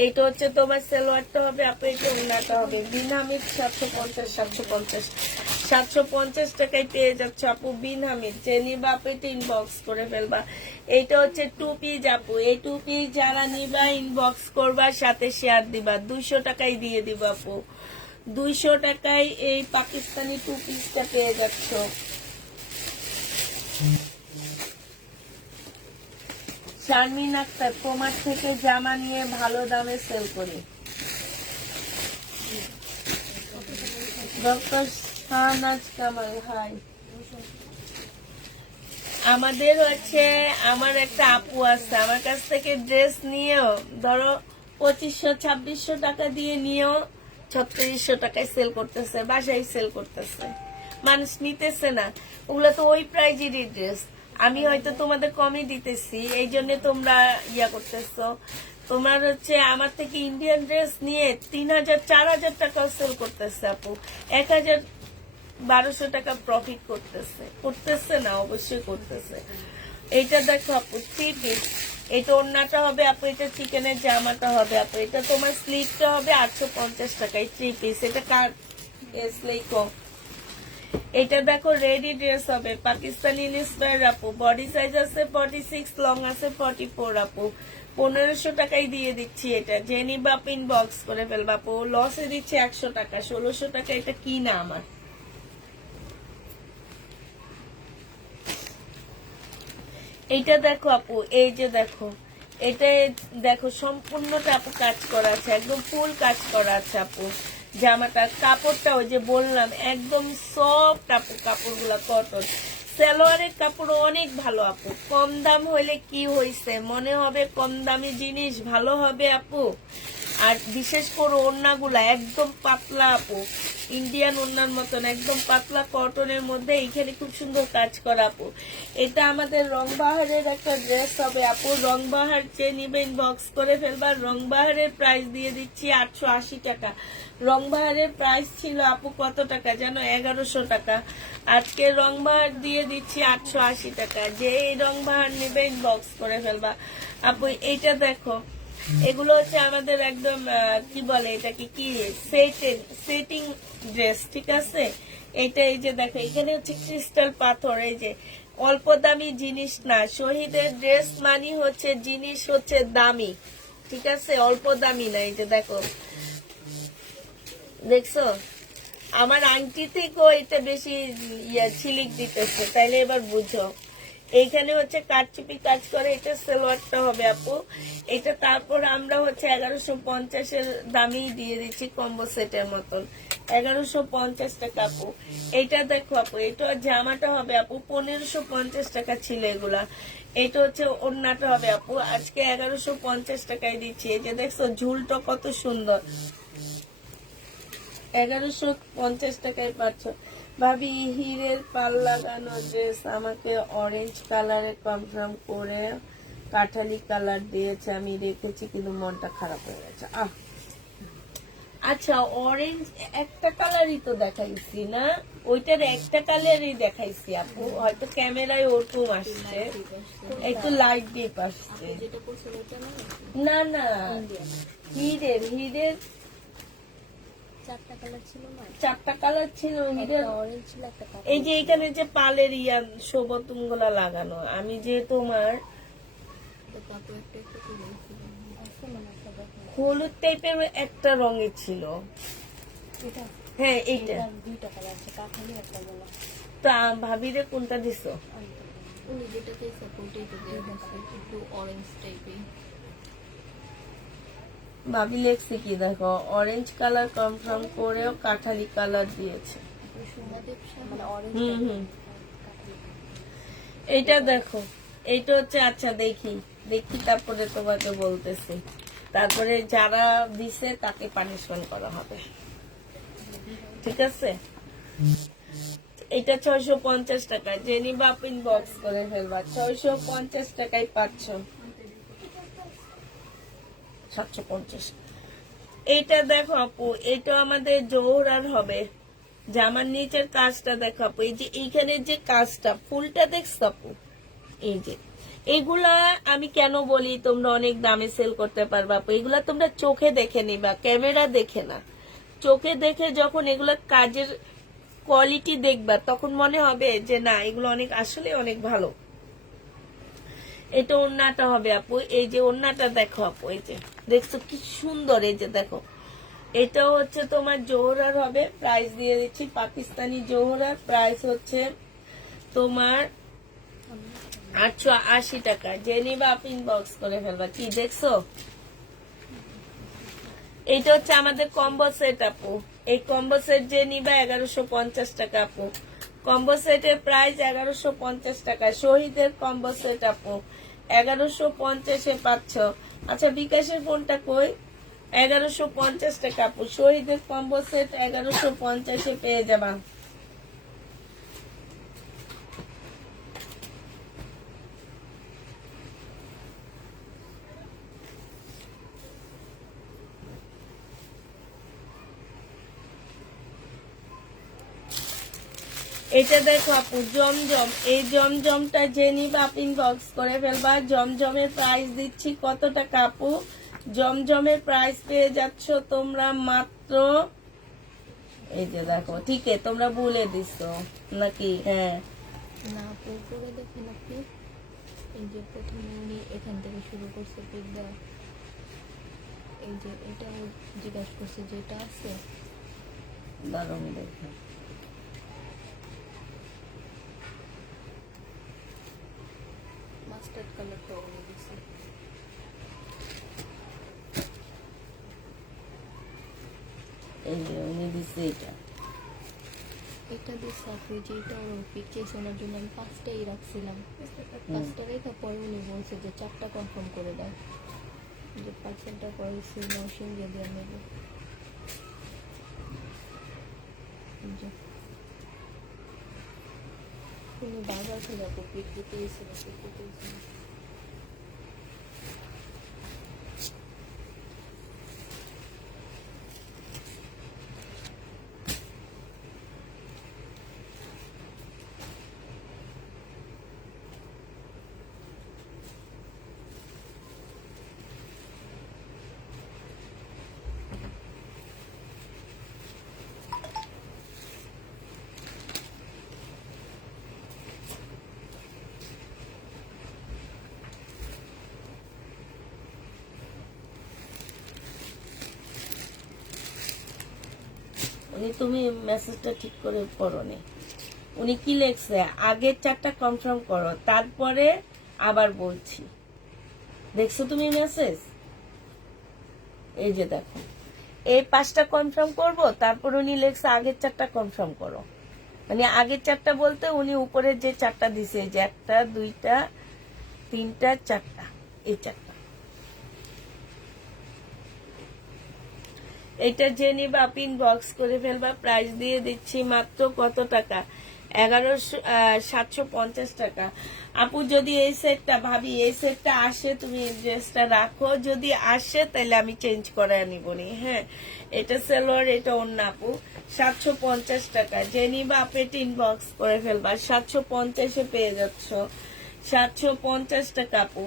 এইটা হচ্ছে তোমার সালোয়ারটা হবে আপু, এটা ওড়নাটা হবে। বিন হামিদ 750 টাকায় পেয়ে যাচ্ছ আপু। বিন হামিদ জেনি বাপে ইনবক্স করে ফেলবা। এইটা হচ্ছে 2 পিস আপু। এই 2 পিস যারা নিবা ইনবক্স করবা, সাথে শেয়ার দিবা। 200 টাকায় দিয়ে দিব আপু। 200 টাকায় এই পাকিস্তানি 2 পিসটা পেয়ে যাচ্ছ। শারমিন আক্তার, তোমার থেকে জামা নিয়ে ভালো দামে সেল করি। Doctor Shahnaz Kamal, hi. আমাদের হচ্ছে, আমার একটা আপু আছে, আমার কাছ থেকে ড্রেস নিয়েও ধরো 2500-2600 টাকা দিয়ে নিয়েও 3600 টাকায় সেল করতেছে, বাসায় সেল করতেছে। মানুষ নিতেছে না। ওগুলো তো ওই প্রাইজেরই ড্রেস। আমি হয়তো তোমাদের কমই দিতেছি, এই জন্য তোমরা ইয়া করতেছো। তোমার হচ্ছে আমার থেকে ইন্ডিয়ান ড্রেস নিয়ে 3,000 4,000 টাকা সেল করতেছে আপু, 1,000 1200 টাকা প্রফিট করতেছে না, অবশ্যই করতেছে। এইটা দেখো আপু 3 পিস, এটা ওড়নাটা হবে আপু, এটা চিকেনের জামাটা হবে আপু, এটা তোমার স্লিভটা হবে 850 টাকায় 3 পিস। এটা কার এসলেইকো। এটা দেখো রেডি ড্রেস হবে পাকিস্তানি ইন্সপায়ার আপু, বডি সাইজ আছে 46, লং আছে 44 আপু, 1500 টাকায় দিয়ে দিচ্ছি। এটা জেনি বাপ ইনবক্স করে ফেলবা আপু, লসে দিচ্ছি 100 টাকা, 1600 টাকা। এটা কি না আমার। এইটা দেখো আপু, এই যে দেখো, এটা দেখো সম্পূর্ণটা আপু কাজ করা আছে, একদম ফুল কাজ করা আছে আপু। জামাটা কাপড়টা ওই যে বললাম একদম সফট আপু, কাপড়গুলা কটন। সালোয়ারের কাপড় অনেক ভালো আপু, কম দাম হইলে কি হইছে, মনে হবে কম দামি জিনিস ভালো হবে আপু। আর বিশেষ করে ওড়নাগুলা একদম পাতলা আপু, ইন্ডিয়ান ওড়নার মতন একদম পাতলা কটনের মধ্যে এইখানে খুব সুন্দর কাজ করা আপু। এটা আমাদের রংবাহারের একটা ড্রেস হবে আপু, রংবাহার যে নিবে ইনবক্স করে ফেলবা। রংবাহারের প্রাইস দিয়ে দিচ্ছি 880 টাকা। রংবাহারের প্রাইস ছিল আপু কত টাকা জানো, 1100 টাকা। আজকে রংবাহার দিয়ে দিচ্ছি 880 টাকা। যে এই রংবাহার নিবে ইনবক্স করে ফেলবা আপু। এইটা দেখো, এগুলো হচ্ছে আমাদের একদম কি বলে এটাকে, কি সেটিং ড্রেস, ঠিক আছে। এটা এই যে দেখো, এখানে হচ্ছে ক্রিস্টাল পাথর, এই যে অল্প দামি জিনিস না, শহীদের ড্রেস মানি হচ্ছে জিনিস হচ্ছে দামি, ঠিক আছে, অল্প দামি না। এই যে দেখো, দেখছো আমার আংটি থেকেও এটা বেশি ছিলিক দিতেছে, তাইলে এবার বুঝো। এইখানে হচ্ছে কারচুপি কাজ করে, এটা সালোয়ারটা হবে আপু। এটা তারপর আমরা হচ্ছে 1150 দামি দিয়ে দিচ্ছি কম্বো সেটের মতন, 1150 টাকা আপু। এইটা দেখো আপু, এটা জামাটা হবে আপু 1550 টাকা ছিল এগুলা। এটা হচ্ছে ওড়নাটা হবে আপু, আজকে 1150 টাকায় দিচ্ছি। এই যে দেখছো ঝুলটা কত সুন্দর, 1150 টাকায় পাচ্ছ। ভাবি হিরের পাল লাগানো ড্রেস আমাকে অরেঞ্জ কালারে কনফার্ম করে কাঠালি কালার দিয়েছে, আমি রেখেছি কিন্তু মনটা খারাপ হয়ে গেছে। আচ্ছা অরেঞ্জ একটা কালারই তো দেখাইছি না, ওইটার একটা কালারই দেখাইছি আপু, হয়তো ক্যামেরায় ওরকম আসছে, একটু লাইট ডিপ আসছে। না না, হিরের 4টা কালার ছিল না, 4টা কালার ছিল হিরের। অরেঞ্জ ছিল একটা কালার। এই যে এখানে যে পালের শোভতুম গুলা লাগানো, আমি যে তোমার হলুদ টাইপের একটা রঙের ছিল, হ্যাঁ এইটা। 2টা কালার আছে, কাঠালি একটা বলা। তা ভাবিরে কোনটা দিছো? উনি যেটাতে সাপোর্টেড একটু অরেঞ্জ টাইপের। ভাবি লেখছি কি দেখো, অরেঞ্জ কালার কনফার্ম করেও কাঠালি কালার দিয়েছে। এইটা দেখো, এইটা হচ্ছে, আচ্ছা দেখি তারপরে তোমাকে বলতেছি, তারপরে যারা দিছে তাকে পানিশমেন্ট করা হবে, ঠিক আছে। এটা 650 টাকা, জেনি বাপ ইনবক্স করে ফেলবা, 650 টাকায় পাচ্ছ, 750। এইটা দেখো আপু, এটা আমাদের জোহরার হবে, জামার নিচের কাজটা দেখো আপু, এই যে এইখানে যে কাজটা ফুলটা দেখছো আপু, এই যে এইগুলা আমি কেন বলি তোমরা অনেক দামে সেল করতে পারবা আপু, এগুলা তোমরা চোখে দেখে নিবা, ক্যামেরা দেখে না। চোখে দেখে যখন এগুলা কাজের কোয়ালিটি দেখবা তখন মনে হবে যে না এগুলো অনেক আসলে অনেক ভালো। এটা ওড়নাটা হবে আপু, এই যে ওড়নাটা দেখো আপু, এই যে দেখছো কি সুন্দর, এই যে দেখো, এটা হচ্ছে তোমার জোহরার হবে, প্রাইস দিয়ে দিচ্ছি পাকিস্তানি জোহরার প্রাইস হচ্ছে তোমার 880 টাকা। জেনিবা আপনি ইনবক্স করে ফেলবা। কি দেখছো, এইটা হচ্ছে আমাদের কম্বো সেট আপু, এই কম্বো সেট যে নিবা 1150 টাকা আপু, কম্বো সেটের প্রাইস 1150 টাকা। শহীদের কম্বো সেট আপু 1150-এ পাচ্ছ। আচ্ছা বিকাশের ফোনটা কই, 1150 টাকা আপু, শহীদের কম্বো সেট 1150-এ পেয়ে যাবা। এটা দেখো আপু জমজম, এই জমজমটা যে নিবা আপনি ইনবক্স করে ফেলবা। জমজমের প্রাইস দিচ্ছি কত টাকা আপু? জমজমের প্রাইস পেয়ে যাচ্ছ তোমরা মাত্র, এই যে দেখো, ঠিক আছে তোমরা বলে দিছো নাকি? হ্যাঁ না আপু করে দেখেন আপনি, এই যে প্রথমে উনি এখান থেকে শুরু করছে পিক দেওয়া, এই যে এটা জিজ্ঞাসা করছে যেটা আছে দারুণ দেখো। মাস্টার্ড কালারটা উনি দিছে। এই যে উনি দিছে এটা। এটা দিচ্ছে আপনি যেটা ওর পিক চেয়েছে ওনার জন্য আমি 5টাই রাখছিলাম, 5টা রেখা পরে উনি বলছে যে 4টা কনফার্ম করে দাও, যে পার্সেন্টটা পরে নৌসিং দিয়ে দেওয়া নেবে। উনি বারবার খেলে আপু পিক দিতে গেছিল, পিক দিতে গেছিল। উনি, তুমি মেসেজটা ঠিক করে পড়ো নি। উনি কি লেখছে, আগের 4টা কনফার্ম করো তারপরে আবার বলছি। দেখছো তুমি মেসেজ? এই যে দেখো, এই 5টা কনফার্ম করব, তারপর উনি লেখছে আগের 4টা কনফার্ম করো। মানে আগের 4টা বলতে উনি উপরের যে 4টা দিছে, যে 1টা 2টা 3টা 4টা, এই 4টা। এটা যে নিবা আপনি ইনবক্স করে ফেলবা। প্রাইস দিয়ে দিচ্ছি মাত্র কত টাকা? 11,750 টাকা। আপু যদি এই সেটটা, ভাবি এই সেটটা আসে, তুমি ড্রেসটা রাখো, যদি আসে তাহলে আমি চেঞ্জ করে নিব নি। হ্যাঁ, এটা সেলোয়ার, এটা অন্য আপু। 750 টাকা যে নিবা আপনি ইনবক্স করে ফেলবা। 750-এ পেয়ে যাচ্ছ, 750 টাকা আপু।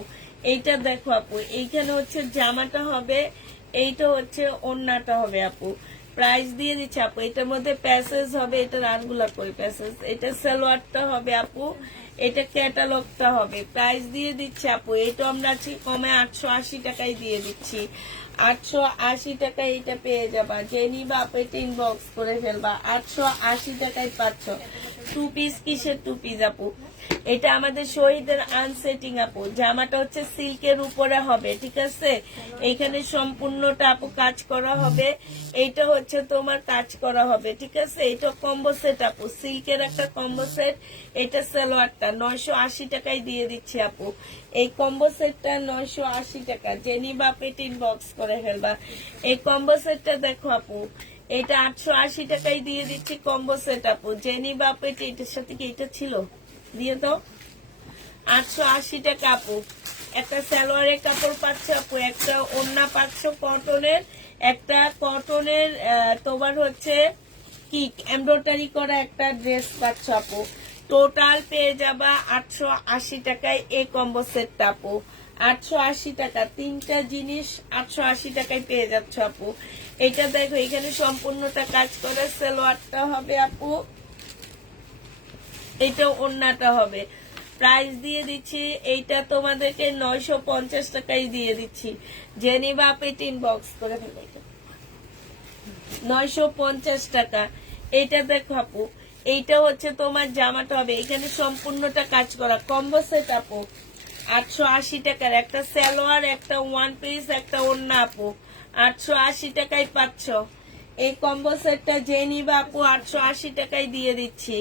এইটা দেখো আপু, এইখানে হচ্ছে জামাটা হবে, এইটা হচ্ছে ওন্নাটা হবে আপু। প্রাইস দিয়ে দিচ্ছে আপু, এটার মধ্যে প্যাসেজ হবে, এটা রানগুলা করে প্যাসেজ, এটা সালোয়ারটা হবে আপু, এটা ক্যাটালগটা হবে। প্রাইস দিয়ে দিচ্ছে আপু, এটা আমরা আছি কমে 880 টাকায় দিয়ে দিচ্ছি। 880 টাকায় এটা পেয়ে যাবা। যে নিবা আপু এটা ইনবক্স করে ফেলবা। 880 টাকায় পাচ্ছ। 2 পিস, কিসের 2 পিস আপু? এটা আমাদের শহীদের আনসেটিং আপু। জামাটা হচ্ছে সিল্কের উপরে হবে, ঠিক আছে? এইখানে সম্পূর্ণটা আপু কাজ করা হবে, এইটা হচ্ছে তোমার কাজ করা হবে, ঠিক আছে? এটা কম্বো সেট আপু, সিল্কের একটা কম্বো সেট। এটা সালোয়ারটা 980 টাকায় দিয়ে দিচ্ছি আপু। এই কম্বো সেটটা 980 টাকা। যে নিবা পেট ইনবক্স করে ফেলবা। এই কম্বো সেটটা দেখো আপু, এটা 880 টাকায় দিয়ে দিচ্ছি কম্বো সেট আপু। যে নিবা পেট, এটার সাথে কি এটা ছিল দিয়ে দাও। 880 টাকা আপু। একটা সালোয়ারের কাপড় পাচ্ছ আপু, একটা ওড়না পাচ্ছ কটনের, একটা কটনের তোমার হচ্ছে কি এমব্রয়ডারি করা একটা ড্রেস পাচ্ছ আপু। টোটাল পেয়ে যাবা 880 টাকায় এই কম্বো সেটটা আপু। 880 টাকা, 3টা জিনিস 880 টাকায় পেয়ে যাচ্ছ আপু। এটা দেখো, এখানে সম্পূর্ণটা কাজ করে, সালোয়ারটা হবে আপু, এটা ওড়নাটা হবে। প্রাইস দিয়ে দিচ্ছি, এইটা তোমাদেরকে 950 টাকায় দিয়ে দিচ্ছি। যে নিবা পেট ইনবক্স করে ফেলবে। 950 টাকা। এইটা দেখো আপু, এইটা হচ্ছে তোমার জামাটা হবে, এখানে সম্পূর্ণটা কাজ করা কম্বো সেট আপু। 880 টাকার একটা সালোয়ার, একটা ওয়ান পিস, একটা ওড়না আপু। 880 টাকায় পাচ্ছ এই কম্বো সেটটা। যে নিবা আপু 880 টাকায় দিয়ে দিচ্ছি।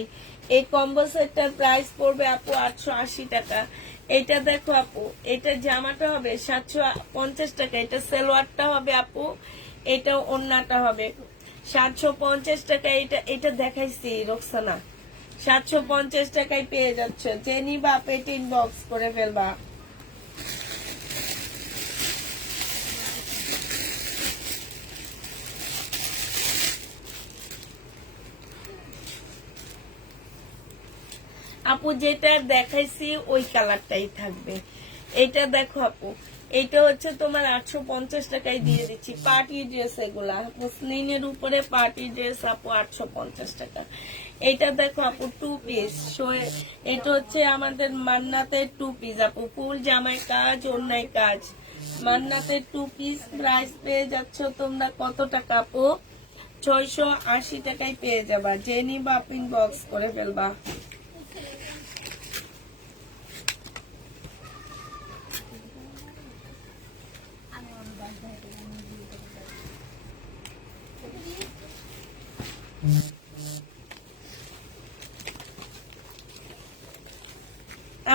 এই কম্বো সেটটার প্রাইস পড়বে আপু 880 টাকা। এটা দেখো আপু, এটা জামাটা হবে 750 টাকা, এটা সালোয়ারটা হবে আপু, এটা ওড়নাটা হবে 750 টাকা। এটা দেখাইছি রোকসানা, 750 টাকায় পেয়ে যাচ্ছে। যে নিবা পেট ইনবক্স করে ফেলবা। আপু যেটা দেখাইছি ওই কালারটাই থাকবে। এটা দেখো আপু, এটা হচ্ছে তোমার 850 টাকায় দিয়ে দিচ্ছি। পার্টি ড্রেস, এগুলা মুসলিনের উপরে পার্টি ড্রেস আপু 850 টাকা। এটা দেখো আপু 2 পিস, এটা হচ্ছে আমাদের মান্নাতের 2 পিস আপু, ফুল জামাই কাজ, অন্যায় কাজ, মান্নাতের 2 পিস। প্রাইস পেয়ে যাচ্ছ তোমরা কত টাকা আপু? 680 টাকায় পেয়ে যাবা। যে নিবা আপু ইনবক্স করে ফেলবা।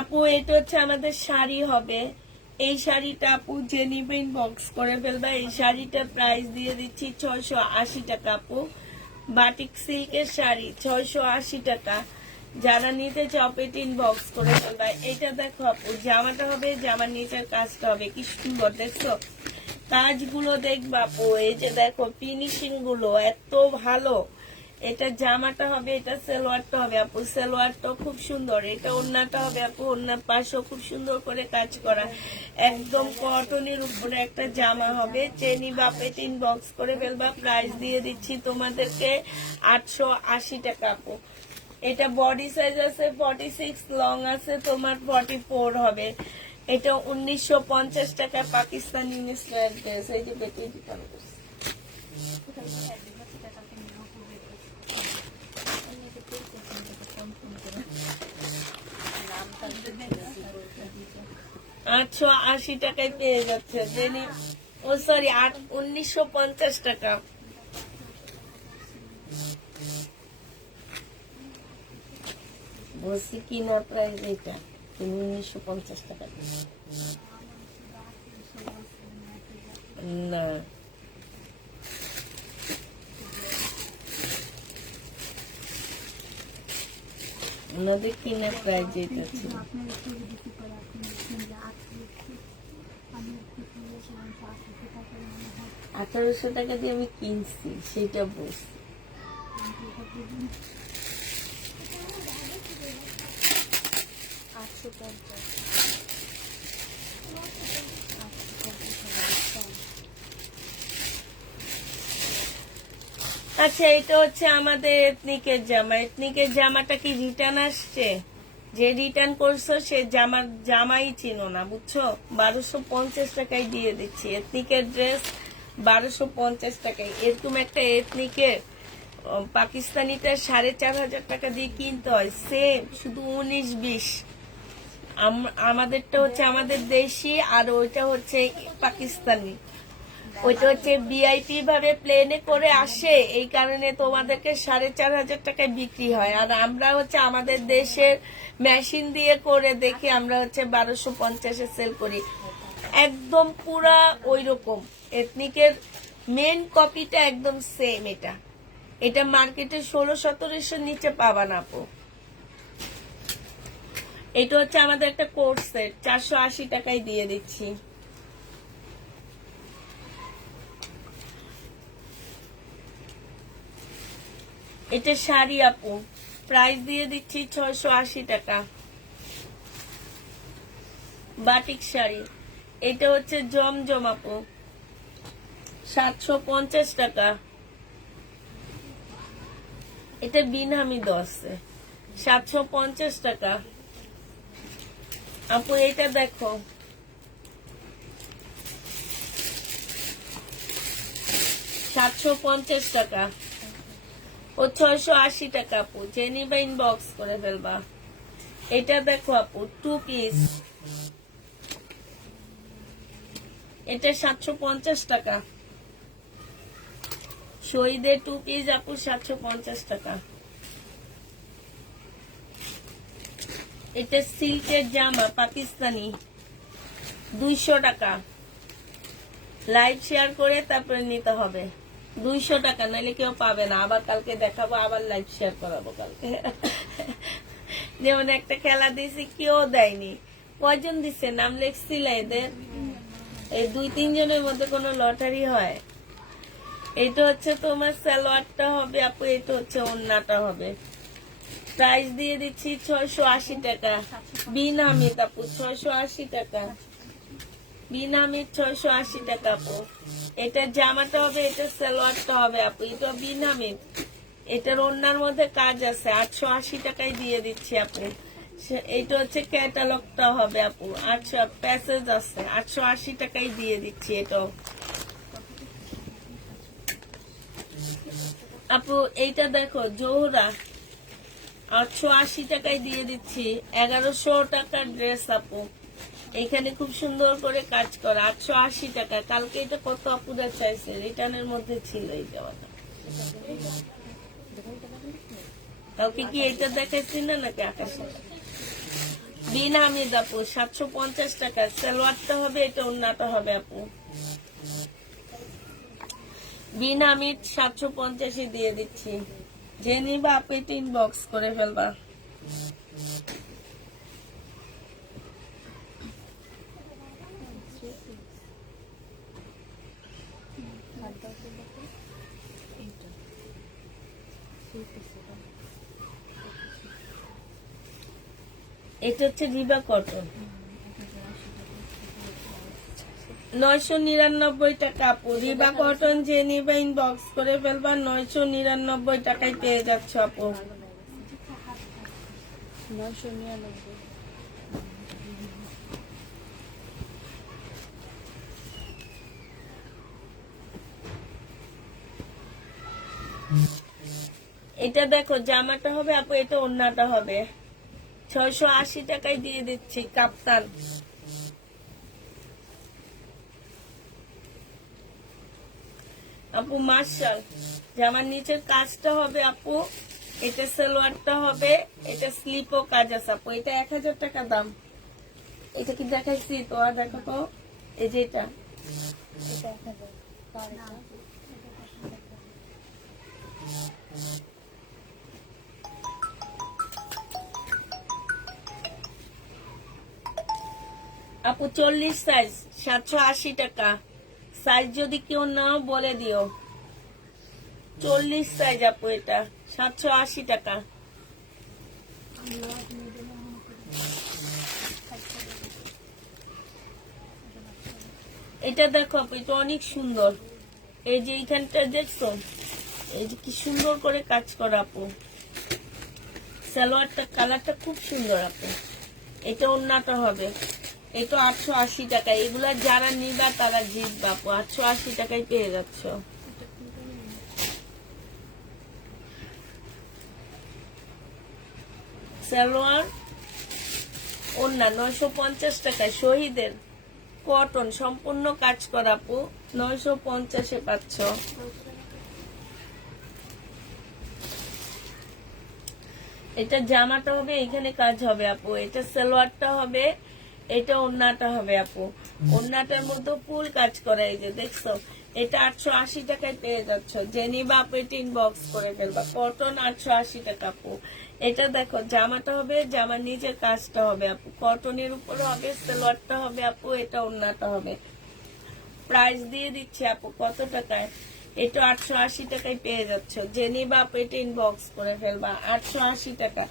আপু এটা হচ্ছে আমাদের শাড়ি হবে। এই শাড়িটা আপু যে নিবে ইনবক্স করে ফেলবা। এই শাড়িটার প্রাইস দিয়ে দিচ্ছি 680 টাকা আপু। বাটিক সিল্কের শাড়ি 680 টাকা। যারা নিতে চাও পেট ইনবক্স করে ফেলবা। এটা দেখো আপু, জামাটা হবে, জামার নিচের কাজটা হবে কি সুন্দর, দেখছো কাজগুলো দেখবা আপু। এই যে দেখো ফিনিশিং গুলো এত ভালো। এটা জামাটা হবে, এটা সালোয়ারটা হবে আপু, সালোয়ারটা খুব সুন্দর। এটা ওড়নাটা হবে আপু, ওড়নার পাশেও খুব সুন্দর করে কাজ করা, একদম কটনের উপরে একটা জামা হবে। চেনি বাপেট ইনবক্স করে ফেলবা। প্রাইস দিয়ে দিচ্ছি তোমাদেরকে 880 টাকা আপু। এটা বডি সাইজ আছে 46, লং আছে তোমার 44 হবে। এটা 1950 টাকা পাকিস্তানি স্টাইল ড্রেস। এই যে বেটি দোকান করছে। আটশো 80 টাকায় পেয়ে যাচ্ছে। ও সরি 1950 টাকা। বলছি কিনা প্রাইস এটা তুমি 1950 টাকা না। ওনাদের কিনা প্রাইস যেটা ছিল 1800 টাকা দিয়ে আমি কিনছি, সেটা বলছি। আচ্ছা, এটা হচ্ছে আমাদের এথনিকের জামা। এথনিকের জামাটা কি রিটার্ন আসছে? যে রিটার্ন করছো সে জামাই চিনো না, বুঝছো? 1250 টাকায় দিয়ে দিচ্ছি এথনিকের ড্রেস, 1250 টাকায়। এরকম একটা এথনিকের পাকিস্তানিটা 4500 টাকা দিয়ে কিনতে হয়, সেম শুধু 19-20। আমাদেরটা হচ্ছে আমাদের দেশি, আর ওইটা হচ্ছে পাকিস্তানি। ওইটা হচ্ছে ভিআইপি ভাবে প্লেনে করে আসে, এই কারণে তোমাদেরকে 4500 টাকায় বিক্রি হয়। আর আমরা হচ্ছে আমাদের দেশের মেশিন দিয়ে করে দেখি আমরা হচ্ছে 1250-এ সেল করি। একদম পুরা ওই রকম এথনিকের মেন কপিটা একদম সেম। এটা মার্কেটে 1600-1700 নিচে পাবা না আপু। এটা হচ্ছে আমাদের একটা কোট সেট, 480 টাকায় দিয়ে দিচ্ছি। এটা শাড়ি আপু, প্রাইস দিয়ে দিচ্ছি 680 টাকা। বাটিক শাড়ি, এটা হচ্ছে জমজম আপু, 750 টাকা। এটা বিনহামি 10, 750 টাকা আপু। এটা দেখো, $750 টাকা ও 680 টাকা আপু। যে নিবা ইনবক্স করে ফেলবা। এটা দেখো আপু 2 পিস, এটা 750 টাকা। শহীদের 2 পিস আপু 750 টাকা। এটা সিল্কের জামা পাকিস্তানি, 200 টাকা। লাইভ শেয়ার করে তারপরে নিতে হবে, 200 টাকা, নাহলে কেউ পাবে না। আবার কালকে দেখাবো, আবার লাইভ শেয়ার করাবো কালকে। যেমন একটা খেলা দিয়েছি, কেউ দেয়নি। কয়জন দিচ্ছে? নাম লেখছিল এদের, এই 2-3 জনের মধ্যে কোনো লটারি হয়? এটা হচ্ছে তোমার সালোয়ারটা হবে আপু, এটা হচ্ছে ওড়নাটা হবে। প্রাইস দিয়ে দিচ্ছি 680 টাকা। বিনামিত আপু 680 টাকা, বিনামিত 680 টাকা আপু। এটা জামাটা হবে, এটা সালোয়ারটা হবে আপু, এটা বিনামিত। এটার ওড়নার মধ্যে কাজ আছে, 880 টাকায় দিয়ে দিচ্ছি আপু। এইটা হচ্ছে ক্যাটালগটা হবে আপু, 800 প্যাসেজ আছে, 880 টাকায় দিয়ে দিচ্ছি এটাও আপু। এইটা দেখো জোহরা, 880 টাকায় দিয়ে দিচ্ছি। 1100 টাকার ড্রেস আপু, এখানে খুব সুন্দর করে কাজ করা, 880 টাকা। কালকে এটা কত আপুরা চাইছে, রিটার্নের মধ্যে ছিল এই জামাটা। কালকে কি এটা দেখাইছি না নাকি আকাশে? বিনামিদ আপু 750 টাকা। সালোয়ারটা হবে, এটা ওড়নাটা হবে আপু। বিনামিদ 750 দিয়ে দিচ্ছি। যে নিবা আপু এটা ইনবক্স করে ফেলবা। এটা হচ্ছে রিবা কটন, 999 টাকা আপু। রিবা কটন যে নিবা ইনবক্স করে ফেলবা, 999 টাকায় পেয়ে যাচ্ছ আপু। 999। এটা দেখো জামাটা হবে আপু, এটা ওড়নাটা হবে। 680 টাকায় দিয়ে দিচ্ছি কাপ্তান। আপু মার্শাল, জামার নিচের কাজটা হবে আপু, এটা সালোয়ারটা হবে, এটা স্লিপও কাজ আছে আপু। এটা 1000 টাকা দাম। এটা কি দেখাইছি তো, আর দেখো তো, এই যে এটা এটা 1000 তার এটা আপু 40 সাইজ, 780 টাকা। সাইজ যদি কেউ নাও বলে দিও। 40 সাইজ আপু, এটা 780 টাকা। এটা দেখো আপু, এটা অনেক সুন্দর। এই যে এইখানটা দেখছো, এই যে কি সুন্দর করে কাজ করা আপু। সালোয়ারটা কালারটা খুব সুন্দর আপু। এটা ওড়নাটা হবে, এটা 880 টাকা। এগুলা যারা নিবা তারা জিতবা আপু, 880 টাকায় পেয়ে যাচ্ছ। সালোয়ার ওড়না 950 টাকায়, শহীদের কটন সম্পূর্ণ কাজ করা আপু, 950-এ পাচ্ছ। এটা জামাটা হবে, এখানে কাজ হবে আপু। এটা সালোয়ারটা হবে, এটা ওড়নাটা হবে আপু। ওড়নাটার মধ্যে ফুল কাজ করা, এই যে দেখছো। এটা 880 টাকায় পেয়ে যাচ্ছ। যে নিবা আপু এটা ইনবক্স করে ফেলবা। কটন 880 টাকা আপু। এটা দেখো জামাটা হবে, জামার নিচের কাজটা হবে আপু, কটনের উপরে হবে, সালোয়ারটা হবে আপু, এটা ওড়নাটা হবে। প্রাইস দিয়ে দিচ্ছি আপু কত টাকায়, এটা 880 টাকায় পেয়ে যাচ্ছ। যে নিবা আপু এটা ইনবক্স করে ফেলবা, 880 টাকা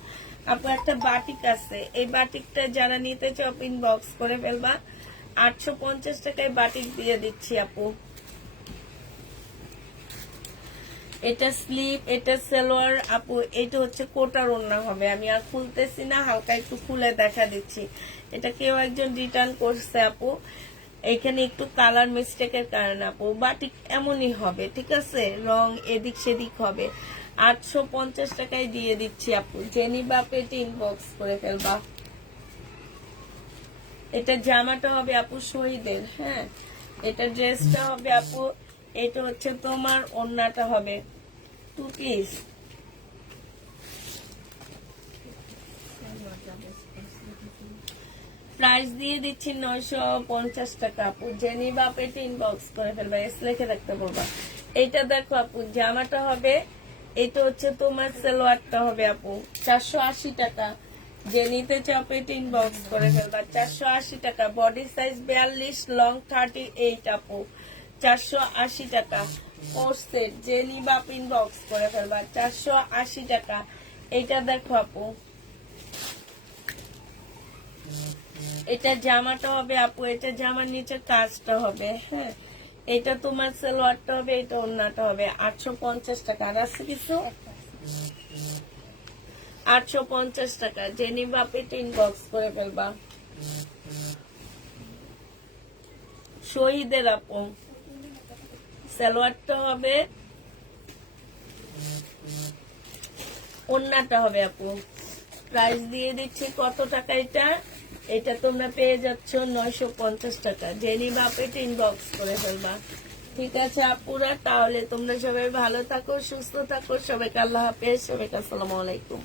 আপু। একটা বাটিক আছে, এই বাটিকটা যারা নিতে চাও ইনবক্স করে ফেলবা, 850 টাকায় বাটিক দিয়ে দিচ্ছি আপু। এটা স্লিপ, এটা সালোয়ার আপু। এটা হচ্ছে কোটার ওড়না হবে। আমি আর খুলতেছি না, হালকা একটু খুলে দেখা দিচ্ছি। এটা কেউ একজন রিটার্ন করছে আপু, এখানে একটু কালার মিস্টেকের কারণে আপু। বাটিক এমনই হবে, ঠিক আছে, রং এদিক সেদিক হবে। 850 টাকায় দিয়ে দিচ্ছি আপু। জেনি বাপেটি ইনবক্স করে ফেলবা। এটা জামাটা হবে আপু শহীদের, হ্যাঁ। এটা ড্রেসটা হবে আপু, এটা হচ্ছে তোমার ওড়নাটা হবে 2 পিস। প্রাইস দিয়ে দিচ্ছি 950 টাকা আপু। জেনি বাপেটি ইনবক্স করে ফেলবা, এস লিখে রাখতে বলবা। এটা দেখো আপু, জামাটা হবে, এটা হচ্ছে তোমার সালোয়ারটা হবে আপু, 480 টাকা। যে নিতে চাও পেটি ইনবক্স করে ফেলবা, 480 টাকা। বডি সাইজ 42, লং 38 আপু, 480 টাকা। 4 সেট, যে নিবা ইনবক্স করে ফেলবা, 480 টাকা। এটা দেখো আপু, এটা জামাটা হবে আপু, এটা জামার নিচে কাজটা হবে। হ্যাঁ, এটা তোমার সালোয়ারটা হবে, এটা ওড়নাটা হবে। 850 টাকা। আর আছে কিছু? 850 টাকা। যে নিবা আপনি ইনবক্স করে ফেলবা। শহীদের আপু, সালোয়ারটা হবে, ওড়নাটা হবে আপু। প্রাইস দিয়ে দিচ্ছি কত টাকা এটা? এটা তোমরা পেয়ে যাচ্ছ 950 টাকা। যে নিবা আপনি ইনবক্স করে ফেলবা। ঠিক আছে আপুরা, তাহলে তোমরা সবাই ভালো থাকো, সুস্থ থাকো। সবাইকে আল্লাহ হাফেজ, সবাইকে আসসালামু আলাইকুম।